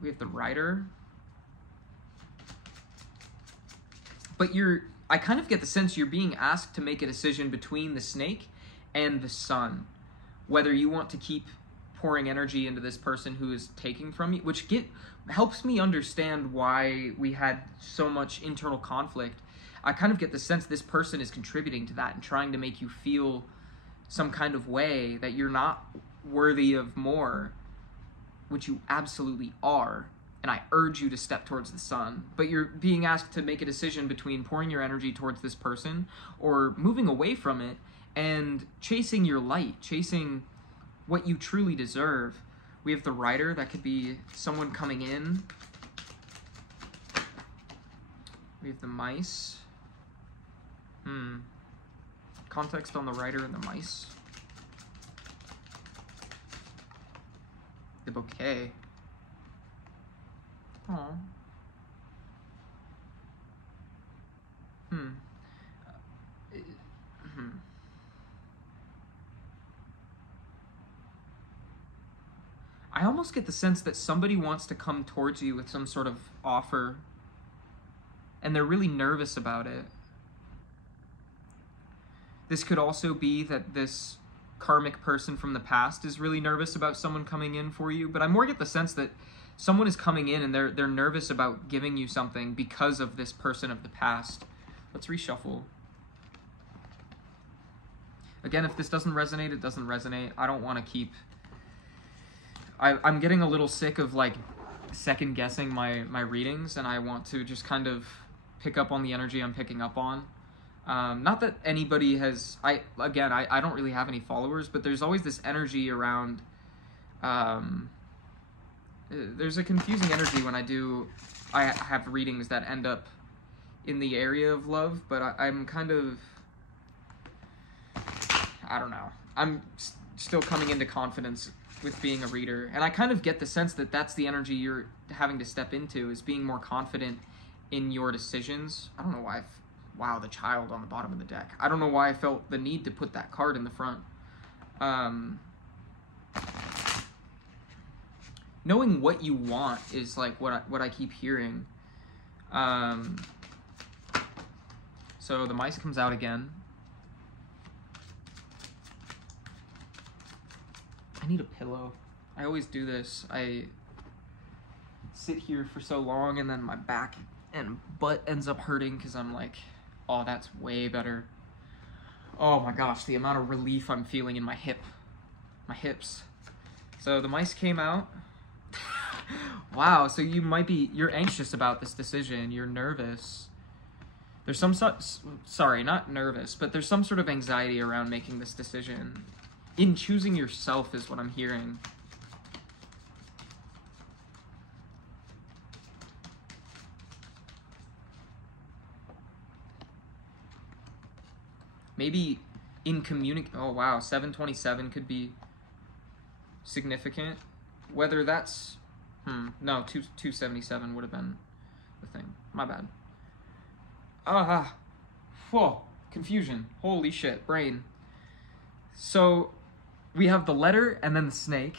We have the writer. But I kind of get the sense you're being asked to make a decision between the snake and the sun. Whether you want to keep pouring energy into this person who is taking from you, which helps me understand why we had so much internal conflict. I kind of get the sense this person is contributing to that and trying to make you feel some kind of way that you're not worthy of more, which you absolutely are. And I urge you to step towards the sun. But you're being asked to make a decision between pouring your energy towards this person or moving away from it and chasing your light, chasing what you truly deserve. We have the writer. That could be someone coming in. We have the mice. Context on the writer and the mice. The bouquet. Aww. I almost get the sense that somebody wants to come towards you with some sort of offer, and they're really nervous about it. This could also be that this karmic person from the past is really nervous about someone coming in for you, but I more get the sense that someone is coming in and they're nervous about giving you something because of this person of the past. Let's reshuffle. Again, if this doesn't resonate, it doesn't resonate. I don't want to keep... I'm getting a little sick of, like, second guessing my readings, and I want to just kind of pick up on the energy I'm picking up on. Not that anybody has... I don't really have any followers, but there's always this energy around... there's a confusing energy when I have readings that end up in the area of love, but I'm kind of... I don't know. I'm still coming into confidence with being a reader, and I kind of get the sense that that's the energy you're having to step into, is being more confident in your decisions. I don't know why wow, the child on the bottom of the deck. I don't know why I felt the need to put that card in the front. Knowing what you want is, like, what I keep hearing. So the mice comes out again. I need a pillow. I always do this. I sit here for so long and then my back and butt ends up hurting because I'm like, oh, that's way better. Oh my gosh, the amount of relief I'm feeling in my hips. So the mice came out. Wow, so you're anxious about this decision. You're nervous. There's sorry, not nervous, but there's some sort of anxiety around making this decision. In choosing yourself is what I'm hearing. Maybe in oh wow, 727 could be significant. Whether that's, no, 277 would have been the thing. My bad. Whoa, confusion. Holy shit, brain. So we have the letter and then the snake,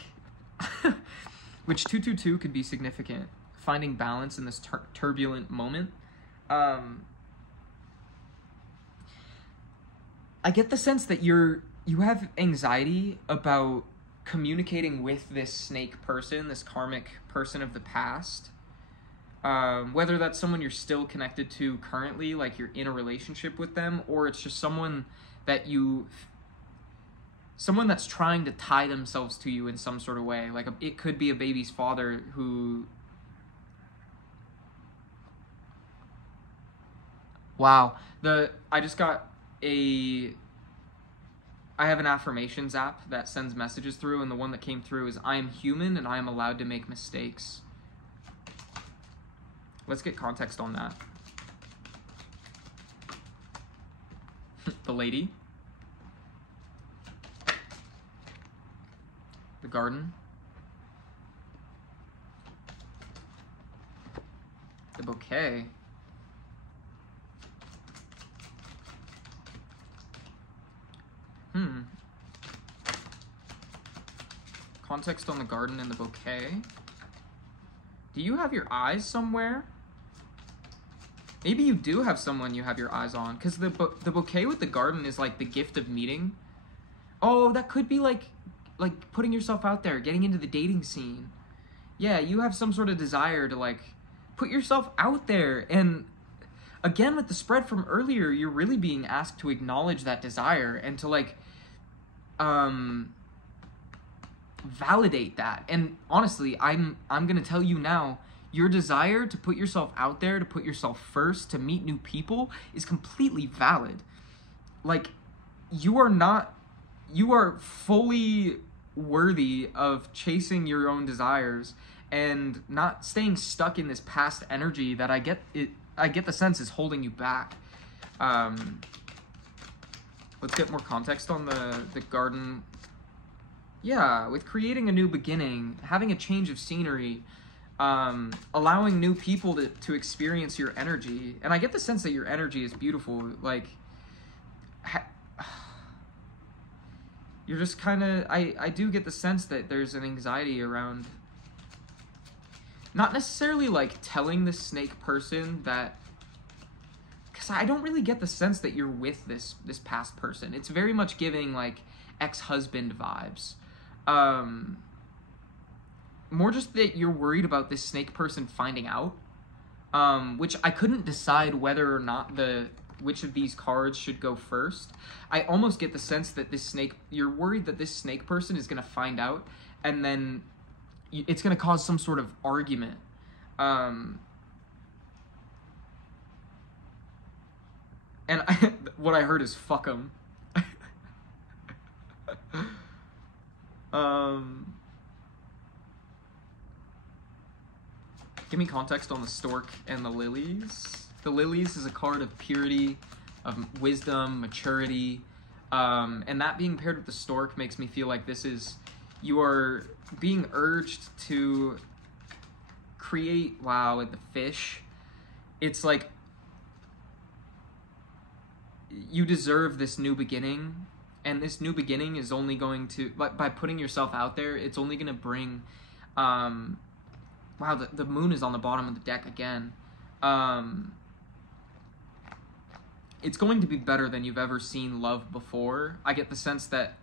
which 222 could be significant. Finding balance in this turbulent moment. I get the sense that you have anxiety about communicating with this snake person, this karmic person of the past. Whether that's someone you're still connected to currently, like you're in a relationship with them, or it's just someone that's trying to tie themselves to you in some sort of way. Like it could be a baby's father who... Wow. I have an affirmations app that sends messages through, and the one that came through is, I am human and I am allowed to make mistakes. Let's get context on that. The lady. The garden. The bouquet. Context on the garden and the bouquet. Do you have your eyes somewhere? Maybe you do have someone you have your eyes on, because the bouquet with the garden is like the gift of meeting. Oh, that could be like putting yourself out there, getting into the dating scene. Yeah, you have some sort of desire to like put yourself out there, and again with the spread from earlier, you're really being asked to acknowledge that desire and to like validate that. And honestly, I'm gonna tell you now, your desire to put yourself out there, to put yourself first, to meet new people is completely valid. Like, you are fully worthy of chasing your own desires and not staying stuck in this past energy that I get the sense is holding you back. Let's get more context on the garden. Yeah, with creating a new beginning, having a change of scenery, allowing new people to experience your energy. And I get the sense that your energy is beautiful. Like, you're just kind of, I do get the sense that there's an anxiety around, not necessarily like telling the snake person that, because I don't really get the sense that you're with this past person. It's very much giving like ex-husband vibes. More just that you're worried about this snake person finding out, which I couldn't decide whether or not which of these cards should go first. I almost get the sense that you're worried that this snake person is going to find out, and then it's going to cause some sort of argument. And what I heard is fuck 'em. Give me context on the stork and the lilies. The lilies is a card of purity, of wisdom, maturity, and that being paired with the stork makes me feel like you are being urged to create, wow, with the fish, it's like you deserve this new beginning, and this new beginning is only going to, by putting yourself out there, it's only going to bring, wow, the moon is on the bottom of the deck again. it's going to be better than you've ever seen love before. I get the sense that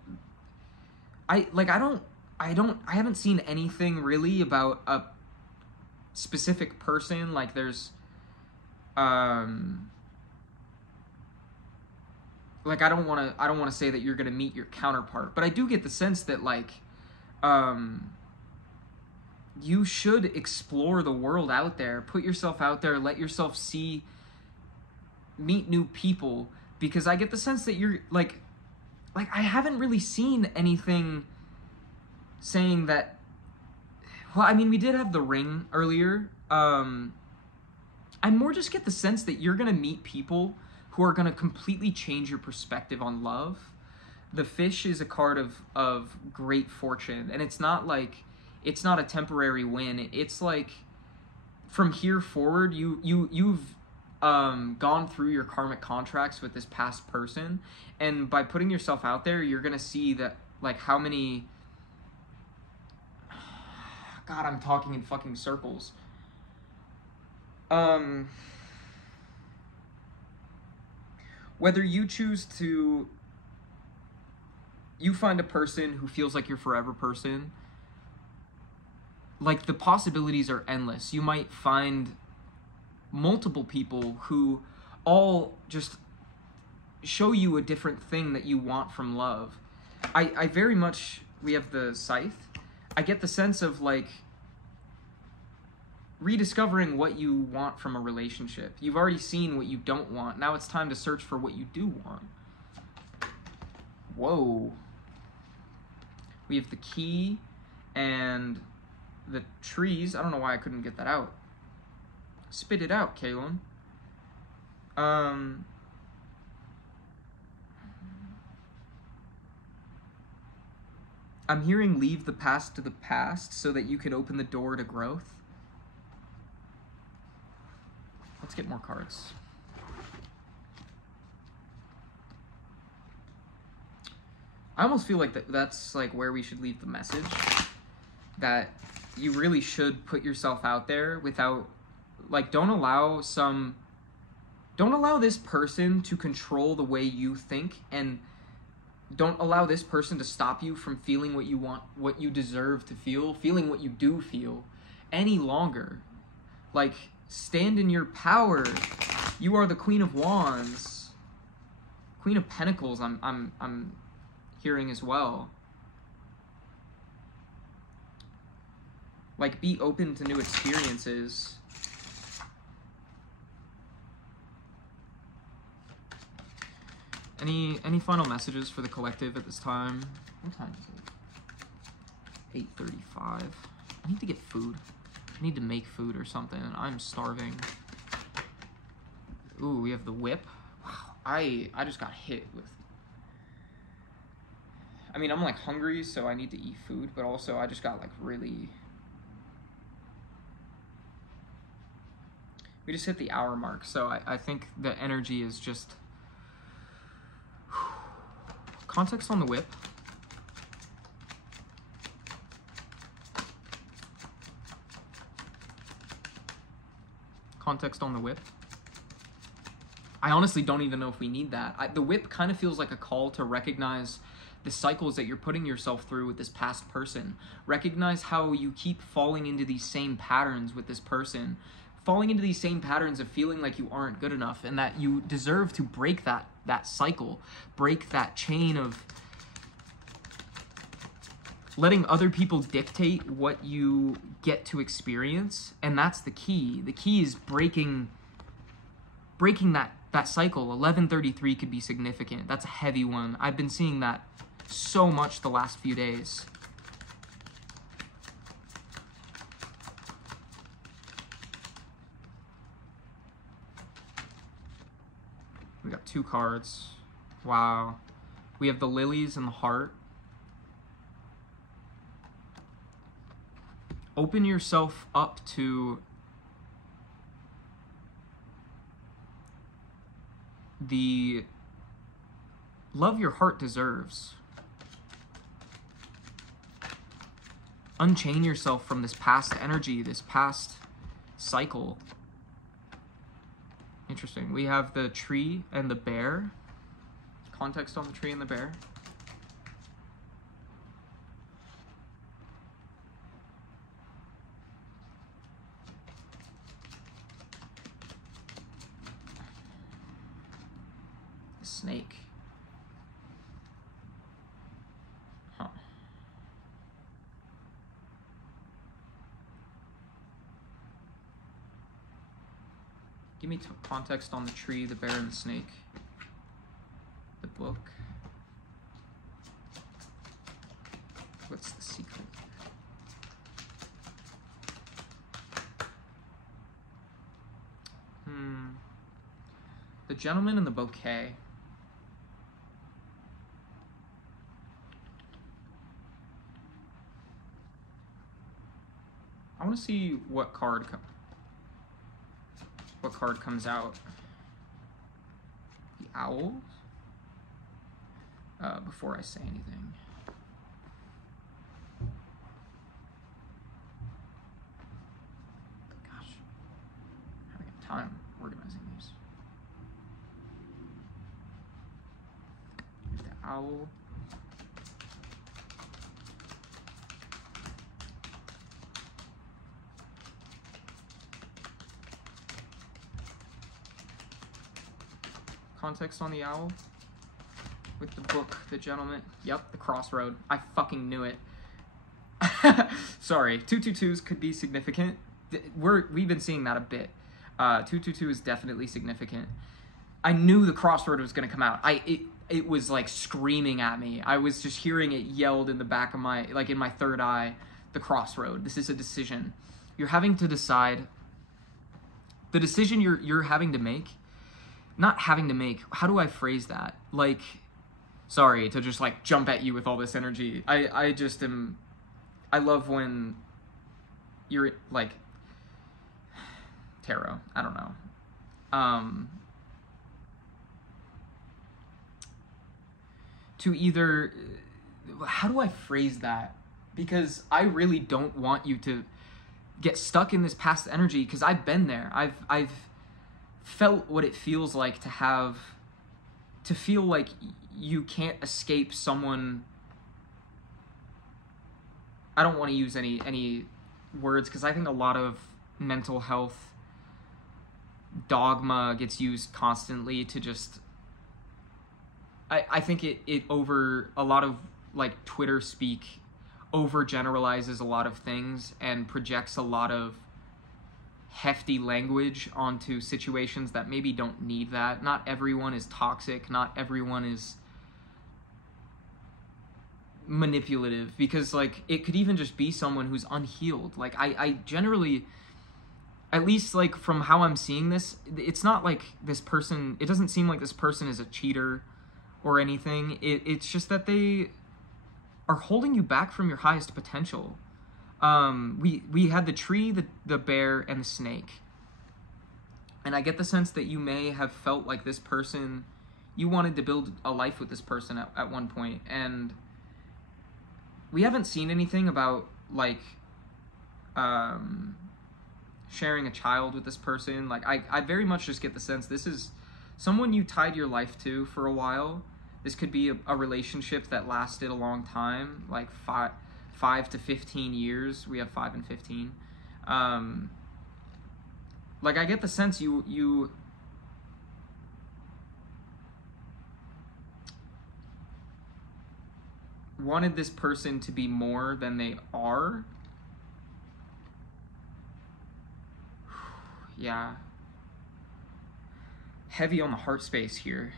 I haven't seen anything really about a specific person. Like there's like I don't want to say that you're going to meet your counterpart, but I do get the sense that like you should explore the world out there, put yourself out there, let yourself meet new people, because I get the sense that you're like I haven't really seen anything saying that. Well, I mean, we did have the ring earlier. I more just get the sense that you're gonna meet people who are gonna completely change your perspective on love. The fish is a card of great fortune, and it's not a temporary win. It's like from here forward, you've gone through your karmic contracts with this past person, and by putting yourself out there, you're gonna see that like how many. God, I'm talking in fucking circles. Whether you choose to, you find a person who feels like your forever person, like the possibilities are endless. You might find multiple people who all just show you a different thing that you want from love. I very much, we have the scythe. I get the sense of like rediscovering what you want from a relationship. You've already seen what you don't want. Now it's time to search for what you do want. Whoa. We have the key and the trees. I don't know why I couldn't get that out. Spit it out, Kalon. I'm hearing leave the past to the past so that you can open the door to growth. Let's get more cards. I almost feel like that's like where we should leave the message. That you really should put yourself out there without, like, don't allow this person to control the way you think, and don't allow this person to stop you from feeling what you want, what you deserve to feel, feeling what you do feel any longer. Like, stand in your power. You are the Queen of Wands. Queen of Pentacles, I'm hearing as well. Like, be open to new experiences. Any final messages for the collective at this time? What time is it? 8:35. I need to get food. I need to make food or something. I'm starving. Ooh, we have the whip. Wow, I just got hit with. I mean, I'm like hungry, so I need to eat food, but also I just got like really. We just hit the hour mark, so I think the energy is just. Context on the whip. Context on the whip. I honestly don't even know if we need that. The whip kind of feels like a call to recognize the cycles that you're putting yourself through with this past person. Recognize how you keep falling into these same patterns with this person. Falling into these same patterns of feeling like you aren't good enough, and that you deserve to break that cycle, break that chain of letting other people dictate what you get to experience. And that's the key. The key is breaking that cycle. 1133 could be significant. That's a heavy one. I've been seeing that so much the last few days. We got 2 cards. Wow. We have the lilies and the heart. Open yourself up to the love your heart deserves. Unchain yourself from this past energy, this past cycle. Interesting. We have the tree and the bear. Context on the tree and the bear. The snake. Huh. Give me context on the tree, the bear, and the snake. The book. What's the secret? The gentleman and the bouquet. I want to see what card comes out. The owl. Before I say anything. Gosh, having a time organizing these. The owl. Context on the owl. With the book, the gentleman. Yep, the crossroad. I fucking knew it. Sorry, 222s could be significant. We've been seeing that a bit. 222 is definitely significant. I knew the crossroad was gonna come out. It was like screaming at me. I was just hearing it yelled in the back of my, like in my third eye. The crossroad. This is a decision. You're having to decide. The decision you're having to make. Not having to make. How do I phrase that? Like. Sorry to just like jump at you with all this energy. I just am. I love when you're like tarot. I don't know. To either, how do I phrase that? Because I really don't want you to get stuck in this past energy. Because I've been there. I've felt what it feels like to feel like you can't escape someone. I don't want to use any words because I think a lot of mental health dogma gets used constantly to just. I think it over a lot of like Twitter speak overgeneralizes a lot of things and projects a lot of hefty language onto situations that maybe don't need that. Not everyone is toxic. Not everyone is manipulative, because like it could even just be someone who's unhealed. Like I generally, at least like from how I'm seeing this, it's not like this person, it doesn't seem like this person is a cheater or anything. It's just that they are holding you back from your highest potential. We had the tree, the bear, and the snake. And I get the sense that you may have felt like this person, you wanted to build a life with this person at one point, and we haven't seen anything about like sharing a child with this person. Like I very much just get the sense this is someone you tied your life to for a while. This could be a relationship that lasted a long time, like 5 to 15 years. We have 5 and 15. Like I get the sense you wanted this person to be more than they are. Yeah. Heavy on the heart space here.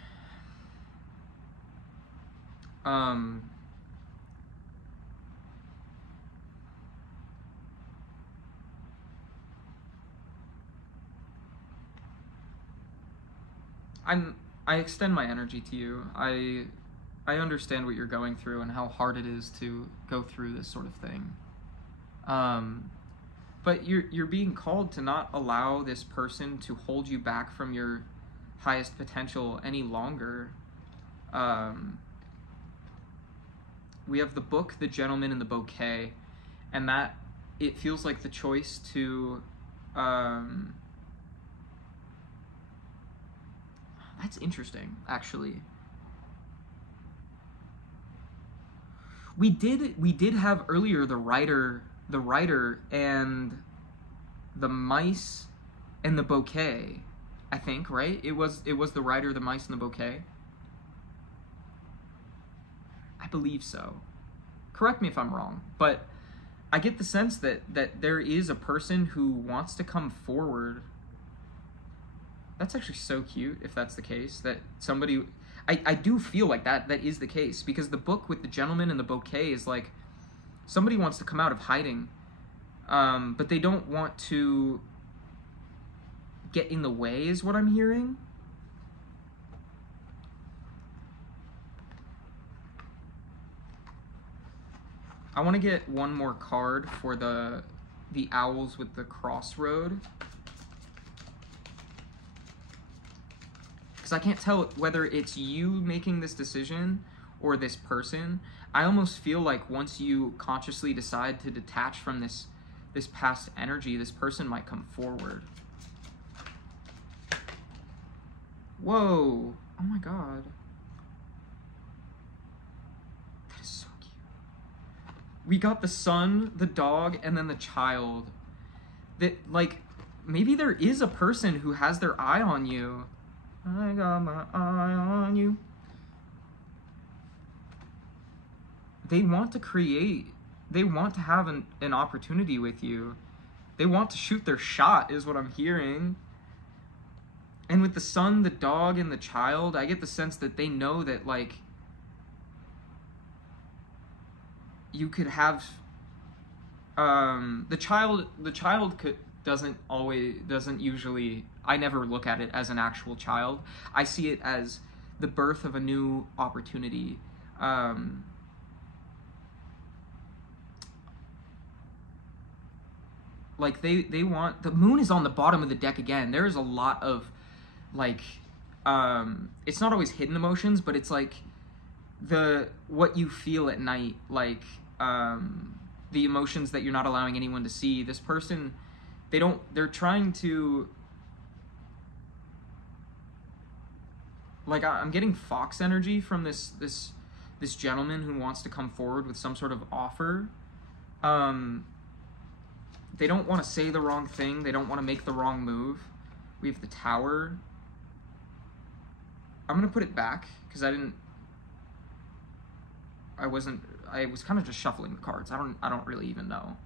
I extend my energy to you. I understand what you're going through and how hard it is to go through this sort of thing. But you're being called to not allow this person to hold you back from your highest potential any longer. We have the book, the gentleman, and the bouquet, and that it feels like the choice to That's interesting, actually. We did have earlier the writer and the mice and the bouquet, I think, right? It was the writer, the mice, and the bouquet. I believe so. Correct me if I'm wrong, but I get the sense that there is a person who wants to come forward. That's actually so cute if that's the case, that somebody... I do feel like that is the case, because the book with the gentleman and the bouquet is like somebody wants to come out of hiding, but they don't want to get in the way, is what I'm hearing. I want to get one more card for the owls with the crossroad, because I can't tell whether it's you making this decision or this person. I almost feel like once you consciously decide to detach from this past energy, this person might come forward. Whoa! Oh my god. That is so cute. We got the son, the dog, and then the child. That, like, maybe there is a person who has their eye on you. I got my eye on you. They want to create. They want to have an opportunity with you. They want to shoot their shot, is what I'm hearing. And with the son, the dog, and the child, I get the sense that they know that, like, you could have the child doesn't usually, I never look at it as an actual child. I see it as the birth of a new opportunity. Like they want, the moon is on the bottom of the deck again. There is a lot of, like, it's not always hidden emotions, but it's like what you feel at night, like the emotions that you're not allowing anyone to see. This person, they're trying to, like, I'm getting fox energy from this gentleman who wants to come forward with some sort of offer. They don't want to say the wrong thing. They don't want to make the wrong move. We have the Tower. I'm gonna put it back because I was kind of just shuffling the cards. I don't really even know.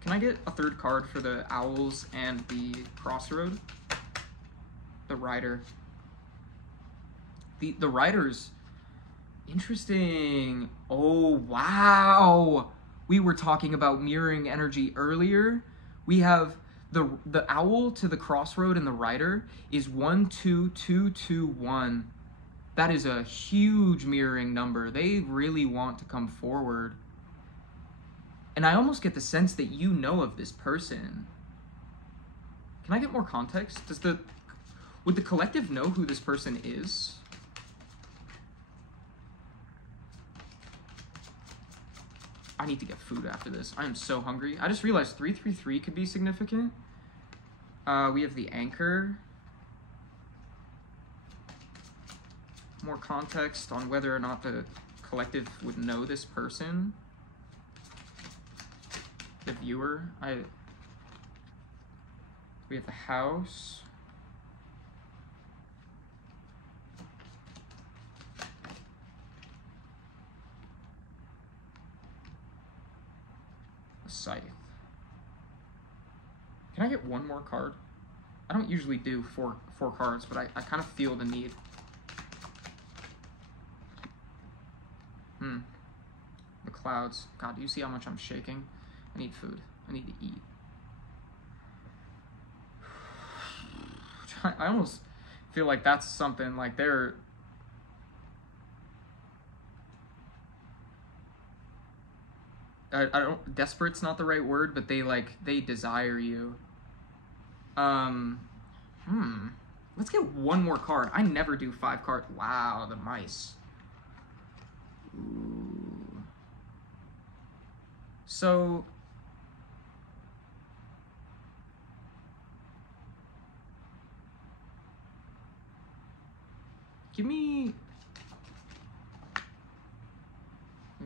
Can I get a third card for the owls and the crossroad? The rider. The rider's interesting. Oh, wow. We were talking about mirroring energy earlier. We have the owl to the crossroad and the rider is 1 2 2 2 1. That is a huge mirroring number. They really want to come forward. And I almost get the sense that you know of this person. Can I get more context? Would the collective know who this person is? I need to get food after this. I am so hungry. I just realized 333 could be significant. We have the anchor. More context on whether or not the collective would know this person. The viewer. We have the house. Scythe. Can I get one more card? I don't usually do four cards, but I kind of feel the need. The clouds. God, do you see how much I'm shaking? I need food. I need to eat. I almost feel like that's something like they're... I don't, desperate's not the right word, but they desire you. Let's get one more card. I never do 5 cards. Wow, the mice. Ooh. So give me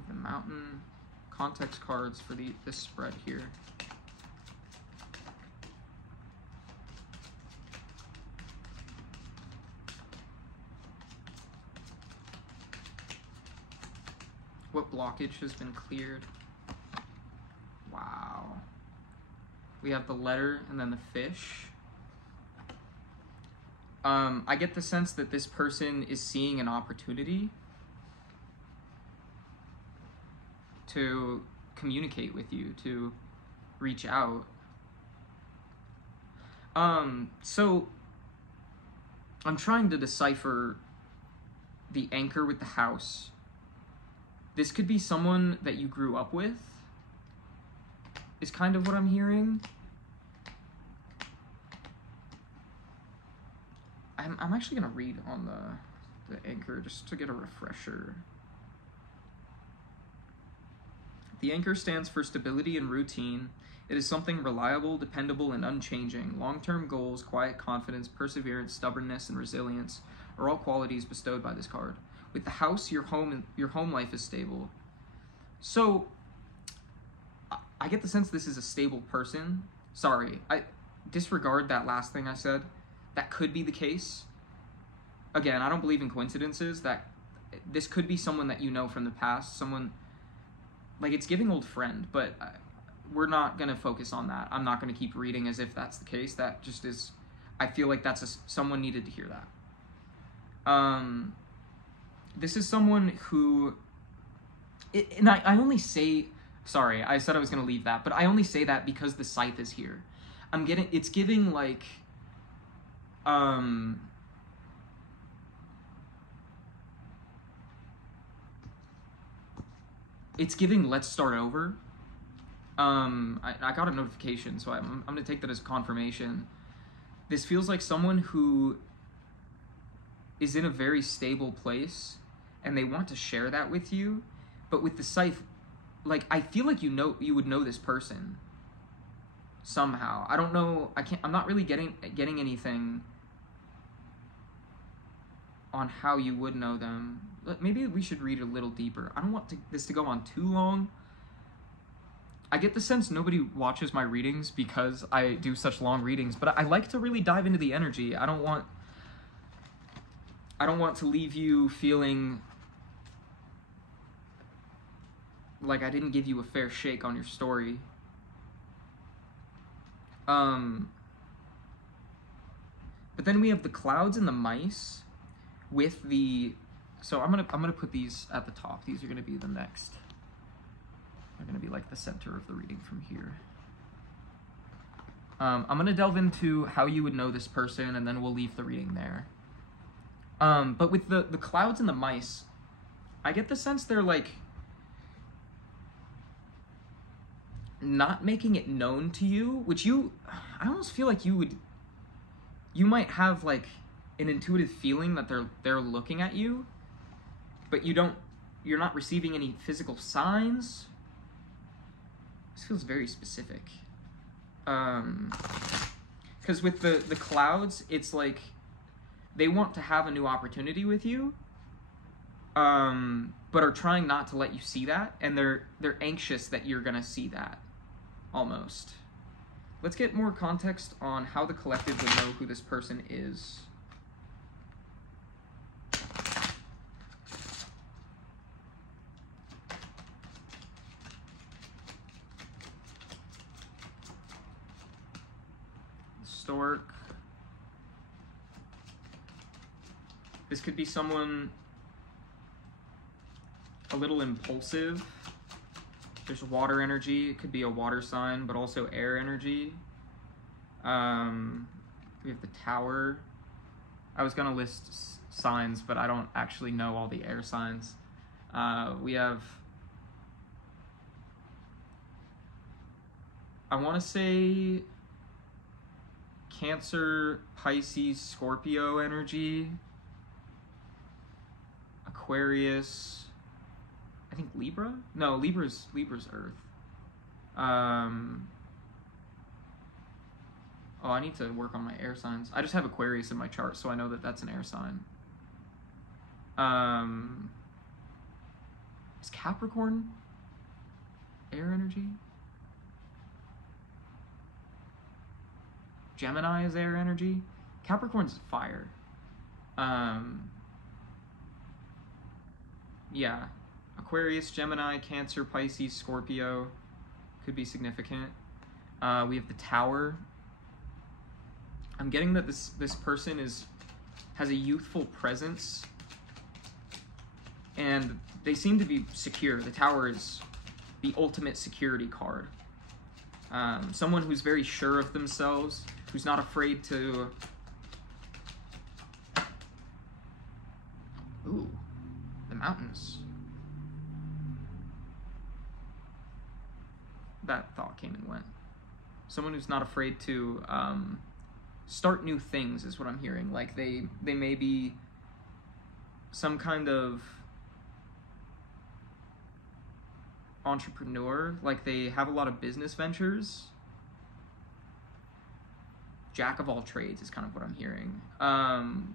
the mountain context cards for this spread here. What blockage has been cleared? Wow. We have the letter and then the fish. I get the sense that this person is seeing an opportunity to communicate with you, to reach out. So I'm trying to decipher the anchor with the house. This could be someone that you grew up with, is kind of what I'm hearing. I'm actually gonna read on the anchor just to get a refresher. The anchor stands for stability and routine. It is something reliable, dependable, and unchanging. Long-term goals, quiet confidence, perseverance, stubbornness, and resilience are all qualities bestowed by this card. With the house, your home life is stable. So, I get the sense this is a stable person. Sorry, I disregard that last thing I said. That could be the case. Again, I don't believe in coincidences. That this could be someone that you know from the past. Someone, like, it's giving old friend, but we're not going to focus on that. I'm not going to keep reading as if that's the case. That just is, I feel like someone needed to hear that. This is someone who, and I only say, sorry, I said I was going to leave that, but I only say that because the scythe is here. It's giving like, it's giving let's start over. I got a notification, so I'm going to take that as confirmation. This feels like someone who is in a very stable place, and they want to share that with you, but with the scythe, like, I feel like you would know this person somehow. I don't know, I'm not really getting anything on how you would know them. Maybe we should read a little deeper. I don't want this to go on too long. I get the sense nobody watches my readings because I do such long readings, but I like to really dive into the energy. I don't want to leave you feeling like I didn't give you a fair shake on your story. But then we have the clouds and the mice with the, so I'm gonna put these at the top. These are gonna be the next. They're gonna be like the center of the reading from here. I'm gonna delve into how you would know this person, and then we'll leave the reading there. But with the clouds and the mice, I get the sense they're like not making it known to you, which I almost feel like you might have like an intuitive feeling that they're looking at you, but you're not receiving any physical signs. This feels very specific. Because with the clouds, it's like they want to have a new opportunity with you, but are trying not to let you see that, and they're anxious that you're gonna see that, almost. Let's get more context on how the collective would know who this person is. Stork. This could be someone a little impulsive. There's water energy. It could be a water sign, but also air energy. We have the Tower. I was going to list signs, but I don't actually know all the air signs. We have, I want to say, Cancer, Pisces, Scorpio energy. Aquarius. I think Libra? No, Libra's Earth. Oh, I need to work on my air signs. I just have Aquarius in my chart, so I know that that's an air sign. Is Capricorn air energy? Gemini is air energy. Capricorn's fire. Yeah. Aquarius, Gemini, Cancer, Pisces, Scorpio could be significant. We have the Tower. I'm getting that this person has a youthful presence, and they seem to be secure. The Tower is the ultimate security card. Someone who's very sure of themselves, who's not afraid to... Ooh, the mountains. That thought came and went. Someone who's not afraid to start new things is what I'm hearing. Like they may be some kind of entrepreneur, like they have a lot of business ventures. Jack of all trades is kind of what I'm hearing.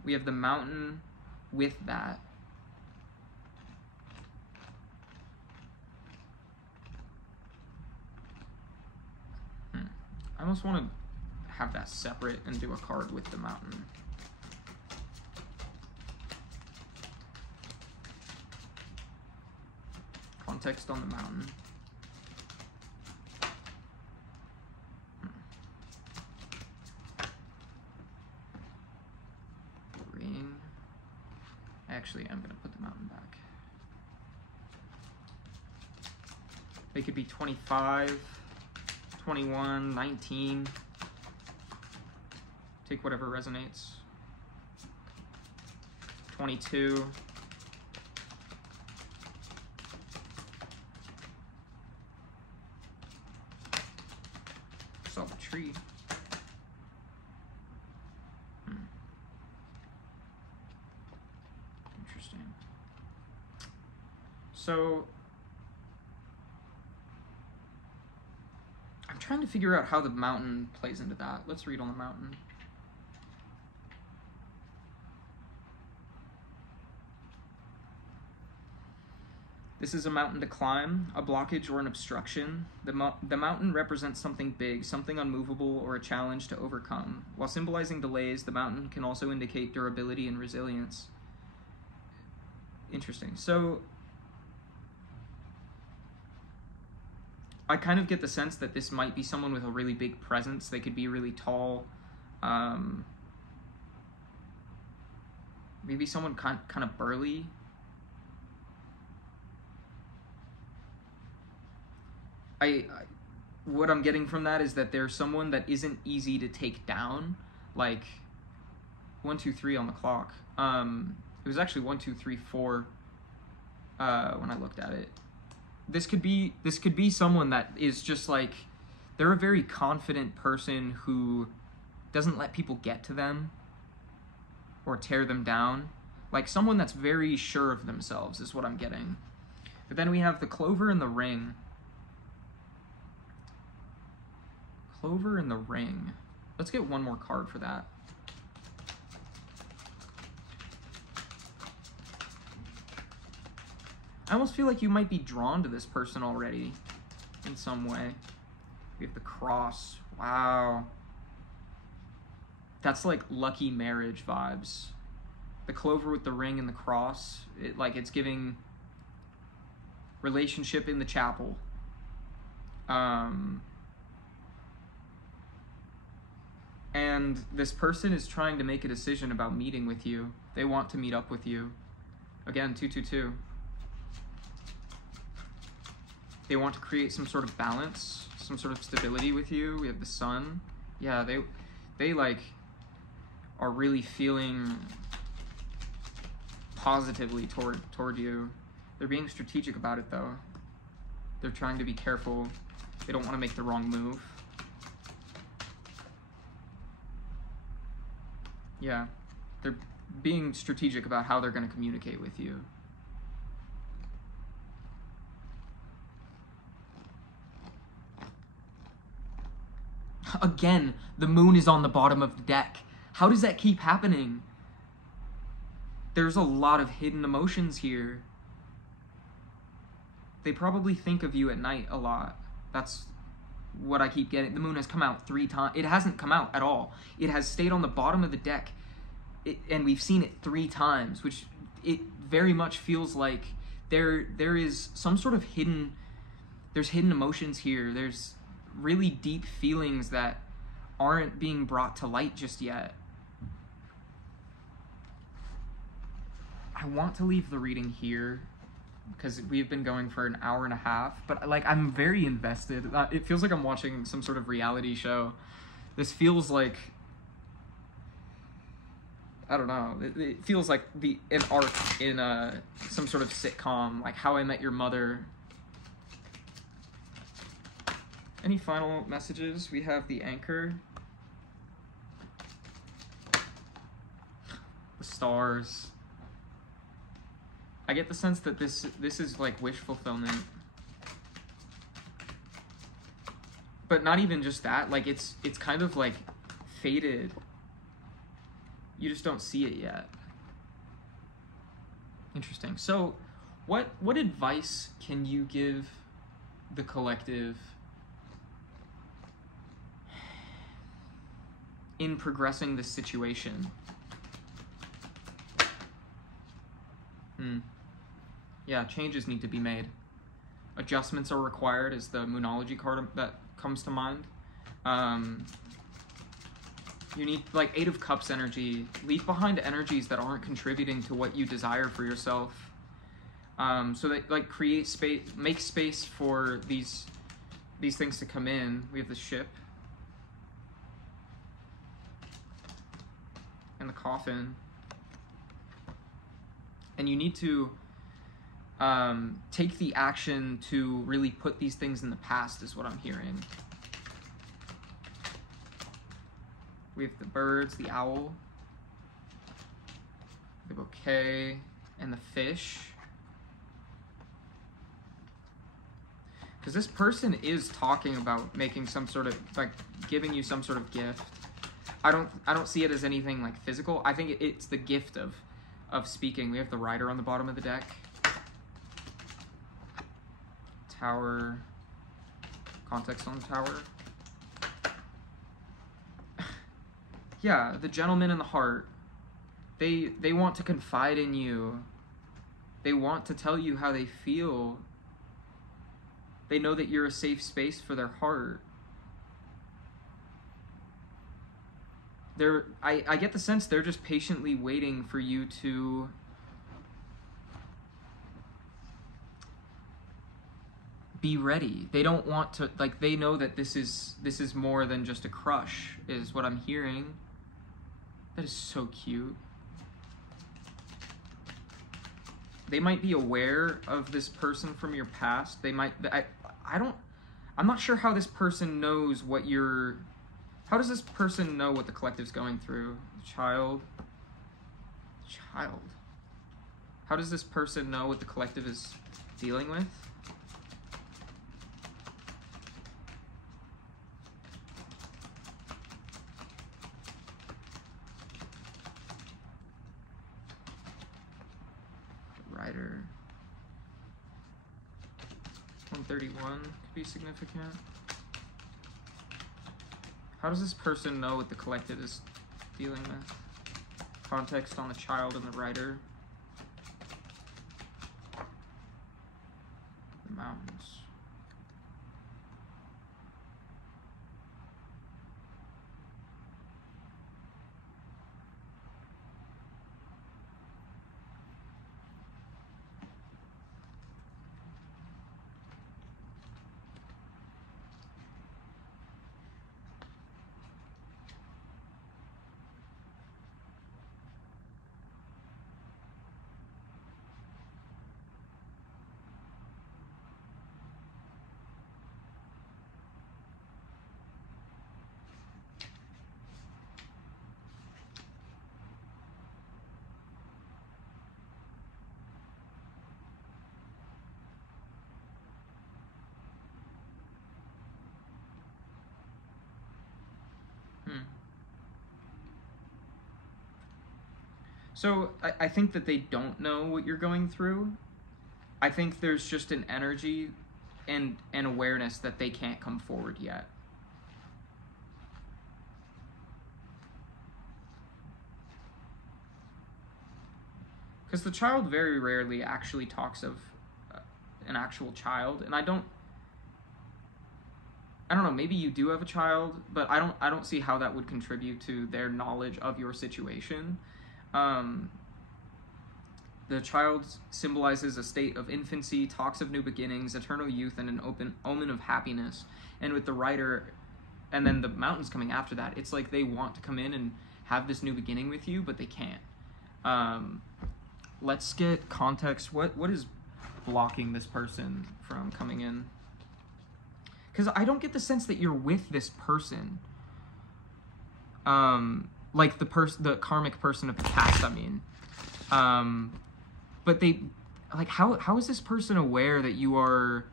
We have the mountain with that. I almost want to have that separate and do a card with the mountain. Context on the mountain. Ring. Actually, I'm going to put the mountain back. They could be 25, 21, 19. Take whatever resonates. 22. Saw the tree. Interesting. So I'm trying to figure out how the mountain plays into that. Let's read on the mountain. This is a mountain to climb, a blockage or an obstruction. The mountain represents something big, something unmovable, or a challenge to overcome. While symbolizing delays, the mountain can also indicate durability and resilience. Interesting. So I kind of get the sense that this might be someone with a really big presence. They could be really tall. Maybe someone kind of burly. What I'm getting from that is that there's someone that isn't easy to take down. Like 1, 2, 3 on the clock. It was actually 1, 2, 3, 4 when I looked at it. This could be someone that is just like, they're a very confident person who doesn't let people get to them or tear them down. Like someone that's very sure of themselves is what I'm getting. But then we have the Clover and the Ring. Clover and the Ring. Let's get one more card for that. I almost feel like you might be drawn to this person already in some way. We have the Cross. Wow. That's like lucky marriage vibes. The Clover with the Ring and the Cross. It's giving relationship in the chapel. And this person is trying to make a decision about meeting with you. They want to meet up with you. Again, 2, 2, 2. They want to create some sort of balance, some sort of stability with you. We have the Sun. Yeah, they like are really feeling positively toward you. They're being strategic about it though. They're trying to be careful. They don't want to make the wrong move. Yeah, they're being strategic about how they're going to communicate with you. Again, the moon is on the bottom of the deck. How does that keep happening? There's a lot of hidden emotions here. They probably think of you at night a lot. That's what I keep getting. The moon has come out 3 times. It hasn't come out at all. It has stayed on the bottom of the deck, and we've seen it 3 times, which it very much feels like there is some sort of hidden emotions here. There's really deep feelings that aren't being brought to light just yet. I want to leave the reading here because we've been going for an hour and a half, but like I'm very invested. It feels like I'm watching some sort of reality show. This feels like, I don't know, it feels like an arc in some sort of sitcom, like How I Met Your Mother. Any final messages? We have the Anchor, the stars. I get the sense that this is like wish fulfillment. But not even just that, like it's kind of like faded. You just don't see it yet. Interesting. So what advice can you give the collective in progressing this situation? Yeah, changes need to be made. Adjustments are required is the Moonology card that comes to mind. You need, like, 8 of Cups energy. Leave behind energies that aren't contributing to what you desire for yourself. So that, like, create space, make space for these things to come in. We have the Ship. And the Coffin. And you need to take the action to really put these things in the past, is what I'm hearing. We have the birds, the owl, the bouquet, and the fish. Because this person is talking about making some sort of, like, giving you some sort of gift. I don't see it as anything like physical. I think it's the gift of speaking. We have the Rider on the bottom of the deck. Tower. Context on the Tower. Yeah, the Gentleman and the Heart. They want to confide in you. They want to tell you how they feel. They know that you're a safe space for their heart. I get the sense they're just patiently waiting for you to be ready. They don't want to, like, they know that this is more than just a crush, is what I'm hearing. That is so cute. They might be aware of this person from your past. They might, I'm not sure how this person knows what you're, how does this person know what the collective's going through? Child. How does this person know what the collective is dealing with? Rider. 131 could be significant. How does this person know what the collective is dealing with? Context on the Child and the Rider. The Mountains. So I think that they don't know what you're going through. I think there's just an energy and an awareness that they can't come forward yet. Because the child very rarely actually talks of an actual child, and I don't know, maybe you do have a child, but I don't see how that would contribute to their knowledge of your situation. The child symbolizes a state of infancy, talks of new beginnings, eternal youth, and an omen of happiness. And with the writer, and then the mountains coming after that, it's like they want to come in and have this new beginning with you, but they can't. Let's get context. What is blocking this person from coming in? Because I don't get the sense that you're with this person. Like the karmic person of the past, I mean. But they, like, how is this person aware that you are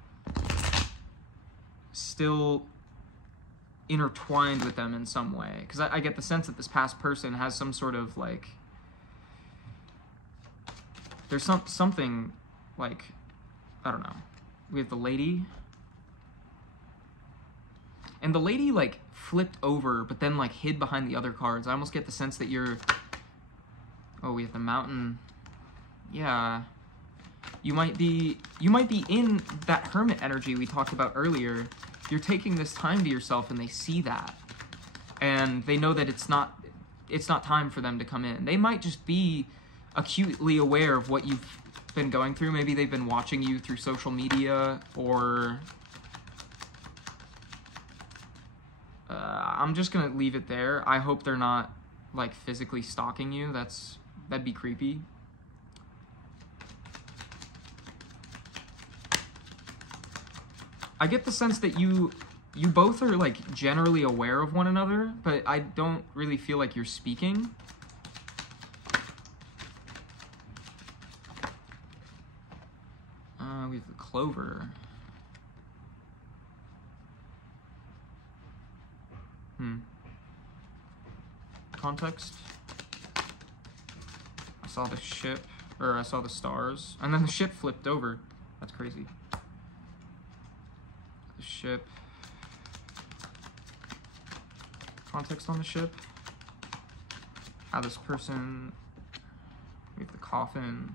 still intertwined with them in some way? Because I get the sense that this past person has some sort of, like, there's something, like, I don't know. We have the lady. And the lady, like, flipped over, but then, like, hid behind the other cards. I almost get the sense that you're... Oh, we have the mountain. Yeah. You might be in that hermit energy we talked about earlier. You're taking this time to yourself, and they see that. And they know that it's not time for them to come in. They might just be acutely aware of what you've been going through. Maybe they've been watching you through social media, or... I'm just gonna leave it there. I hope they're not, like, physically stalking you. That'd be creepy. I get the sense that you both are, like, generally aware of one another, but I don't really feel like you're speaking. We have the clover. Context. I saw the ship, or I saw the stars, and then the ship flipped over. That's crazy. The ship. Context on the ship. How this person. We have the coffin.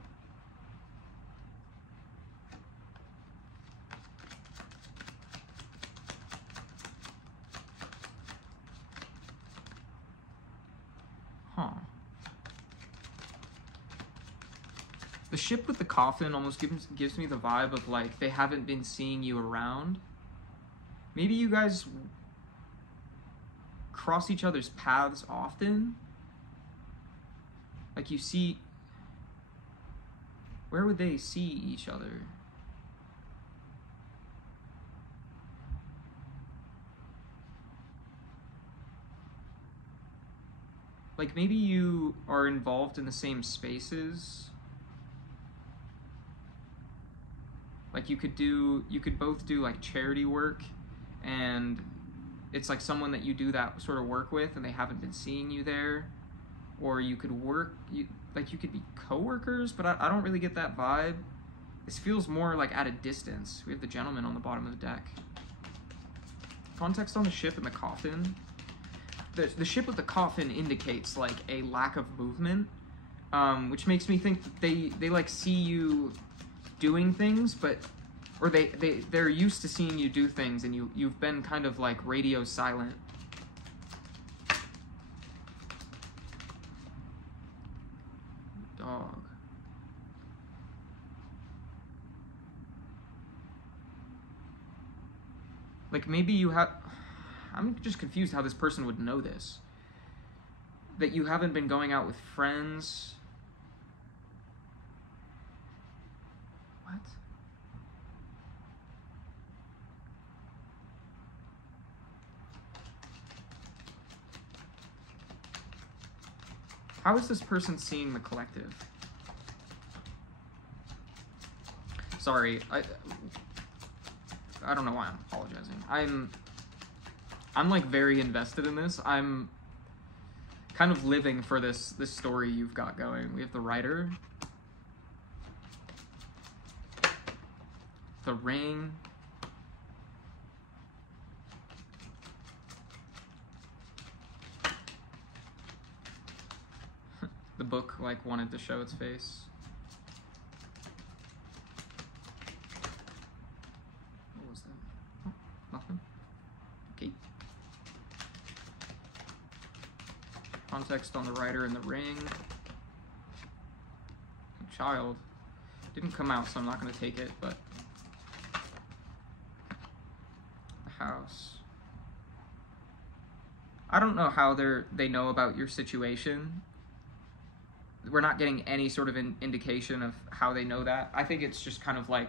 Huh. The ship with the coffin almost gives me the vibe of, like, they haven't been seeing you around. Maybe you guys cross each other's paths often. Like, you see... Where would they see each other? Like, maybe you are involved in the same spaces. Like, you could both do, like, charity work, and it's like someone that you do that sort of work with, and they haven't been seeing you there. Or you could you could be co-workers, but I don't really get that vibe. This feels more like at a distance. We have the gentleman on the bottom of the deck. Context on the ship and the coffin. The ship with the coffin indicates, like, a lack of movement, which makes me think that they like see you doing things, but or they're used to seeing you do things, and you've been kind of, like, radio silent. Dog. Like, maybe you have... I'm just confused how this person would know this. That you haven't been going out with friends. What? How is this person seeing the collective? Sorry, I don't know why I'm apologizing. I'm like very invested in this. kind of living for this story you've got going. We have the Rider, the Ring, the book like wanted to show its face. What was that? Oh, nothing. Okay. Context on the Rider and the Ring. Child. Didn't come out, so I'm not going to take it, but the House. I don't know how they know about your situation. We're not getting any sort of indication of how they know that. I think it's just kind of like,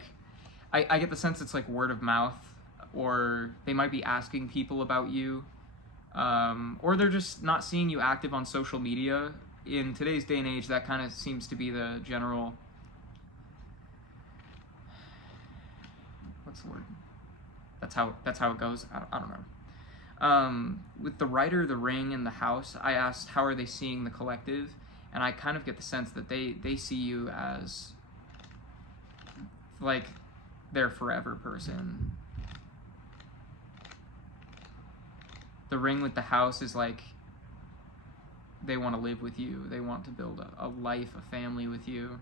I get the sense it's like word of mouth, or they might be asking people about you, or they're just not seeing you active on social media. In today's day and age, that kind of seems to be the general, what's the word? That's how it goes. I don't know. With the Rider, the Ring, and the House, I asked how are they seeing the collective, and I kind of get the sense that they see you as like their forever person. The Ring with the House is like they want to live with you. They want to build a life, a family with you.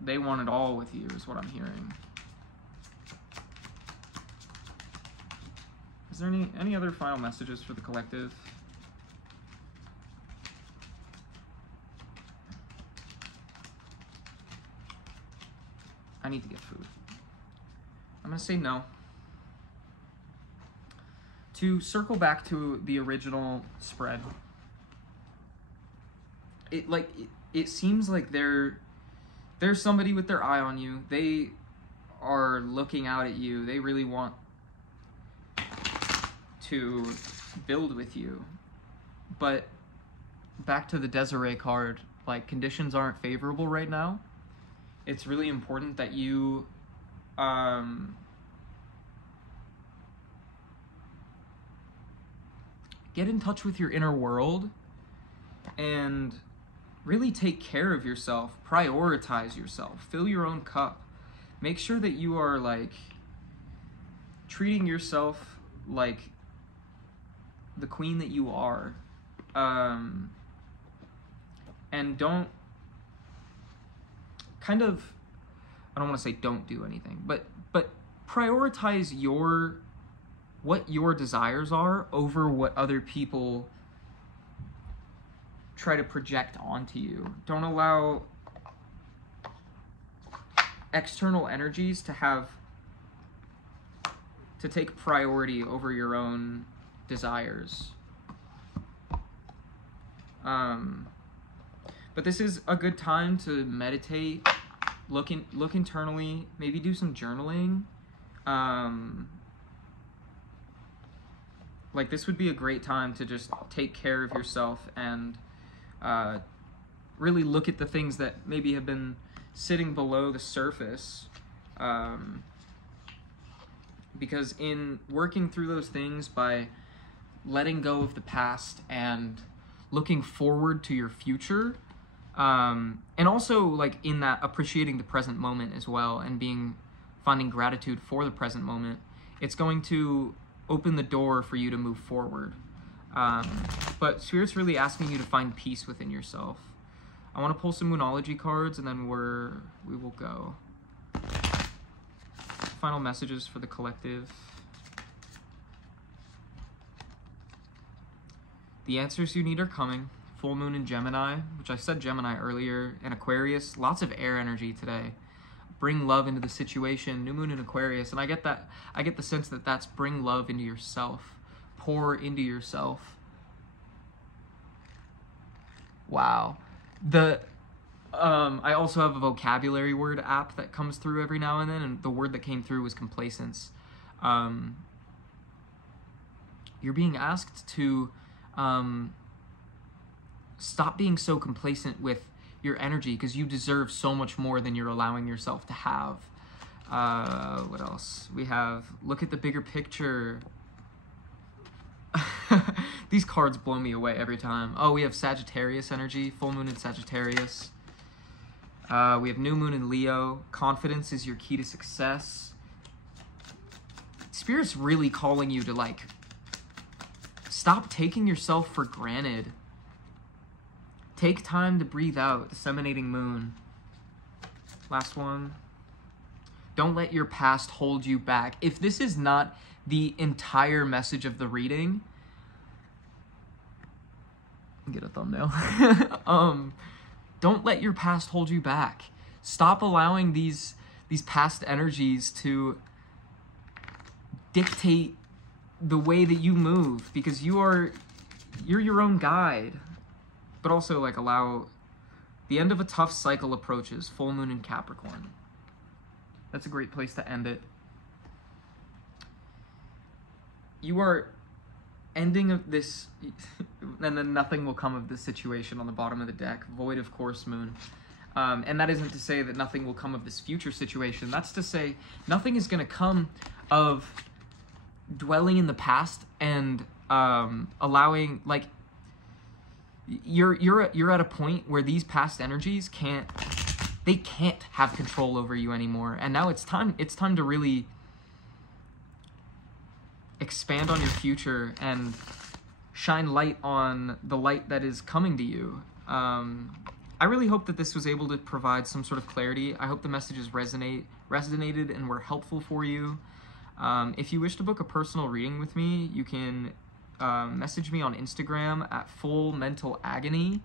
They want it all with you is what I'm hearing. Is there any other final messages for the collective? I need to get food. I'm gonna say no. To circle back to the original spread, it seems like there's somebody with their eye on you. They are looking out at you. They really want to build with you. But back to the Desiree card, like, conditions aren't favorable right now. It's really important that you get in touch with your inner world and really take care of yourself. Prioritize yourself. Fill your own cup. Make sure that you are like treating yourself like the queen that you are. And don't kind of, I don't want to say don't do anything, but prioritize what your desires are over what other people try to project onto you. Don't allow external energies to take priority over your own desires. But this is a good time to meditate, look internally, maybe do some journaling. Like, this would be a great time to just take care of yourself and really look at the things that maybe have been sitting below the surface. Because in working through those things, by letting go of the past and looking forward to your future, and also like in that appreciating the present moment as well, and finding gratitude for the present moment, it's going to open the door for you to move forward. But Spirit's really asking you to find peace within yourself. I want to pull some Moonology cards, and then we will go. Final messages for the collective. The answers you need are coming. Full moon in Gemini, which I said Gemini earlier, and Aquarius. Lots of air energy today. Bring love into the situation. New moon in Aquarius, and I get the sense that that's bring love into yourself. Pour into yourself. Wow. I also have a vocabulary word app that comes through every now and then, and the word that came through was complacence. You're being asked to stop being so complacent with your energy, because you deserve so much more than you're allowing yourself to have. What else? We have look at the bigger picture. These cards blow me away every time. Oh, we have Sagittarius energy, full moon in Sagittarius. We have new moon in Leo. Confidence is your key to success. Spirit's really calling you to, like, stop taking yourself for granted. Take time to breathe out. Disseminating moon. Last one. Don't let your past hold you back. If this is not the entire message of the reading, get a thumbnail. Don't let your past hold you back. Stop allowing these past energies to dictate the way that you move, because you're your own guide. But also, like, allow the end of a tough cycle approaches. Full moon in Capricorn. That's a great place to end it. You are ending of this, and then nothing will come of this situation on the bottom of the deck. Void of course, moon. And that isn't to say that nothing will come of this future situation. That's to say nothing is going to come of dwelling in the past and allowing, like, you're at a point where these past energies can't have control over you anymore. And now it's time to really expand on your future and shine light on the light that is coming to you. I really hope that this was able to provide some sort of clarity. I hope the messages resonated and were helpful for you. If you wish to book a personal reading with me, you can message me on Instagram at Full Mental Agony.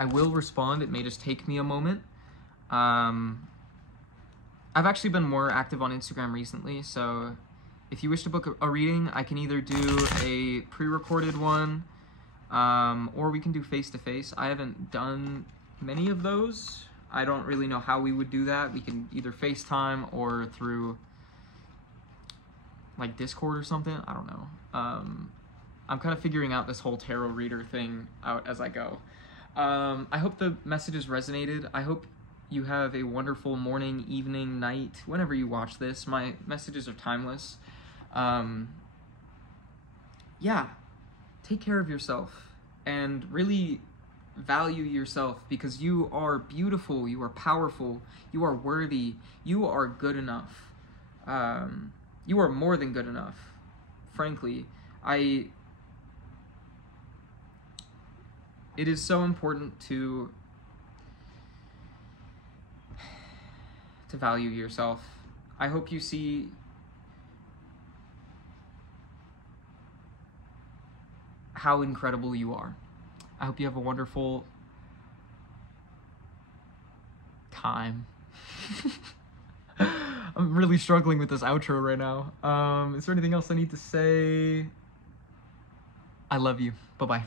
I will respond. It may just take me a moment. I've actually been more active on Instagram recently, so if you wish to book a reading, I can either do a pre-recorded one, or we can do face-to-face. I haven't done many of those. I don't really know how we would do that. We can either FaceTime or through, like, Discord or something. I don't know. I'm kind of figuring out this whole tarot reader thing out as I go. I hope the messages resonated. I hope you have a wonderful morning, evening, night, whenever you watch this. My messages are timeless. Yeah, take care of yourself and really value yourself, because you are beautiful, you are powerful, you are worthy, you are good enough. You are more than good enough. Frankly, it is so important to value yourself. I hope you see how incredible you are. I hope you have a wonderful time. I'm really struggling with this outro right now. Is there anything else I need to say? I love you. Bye-bye.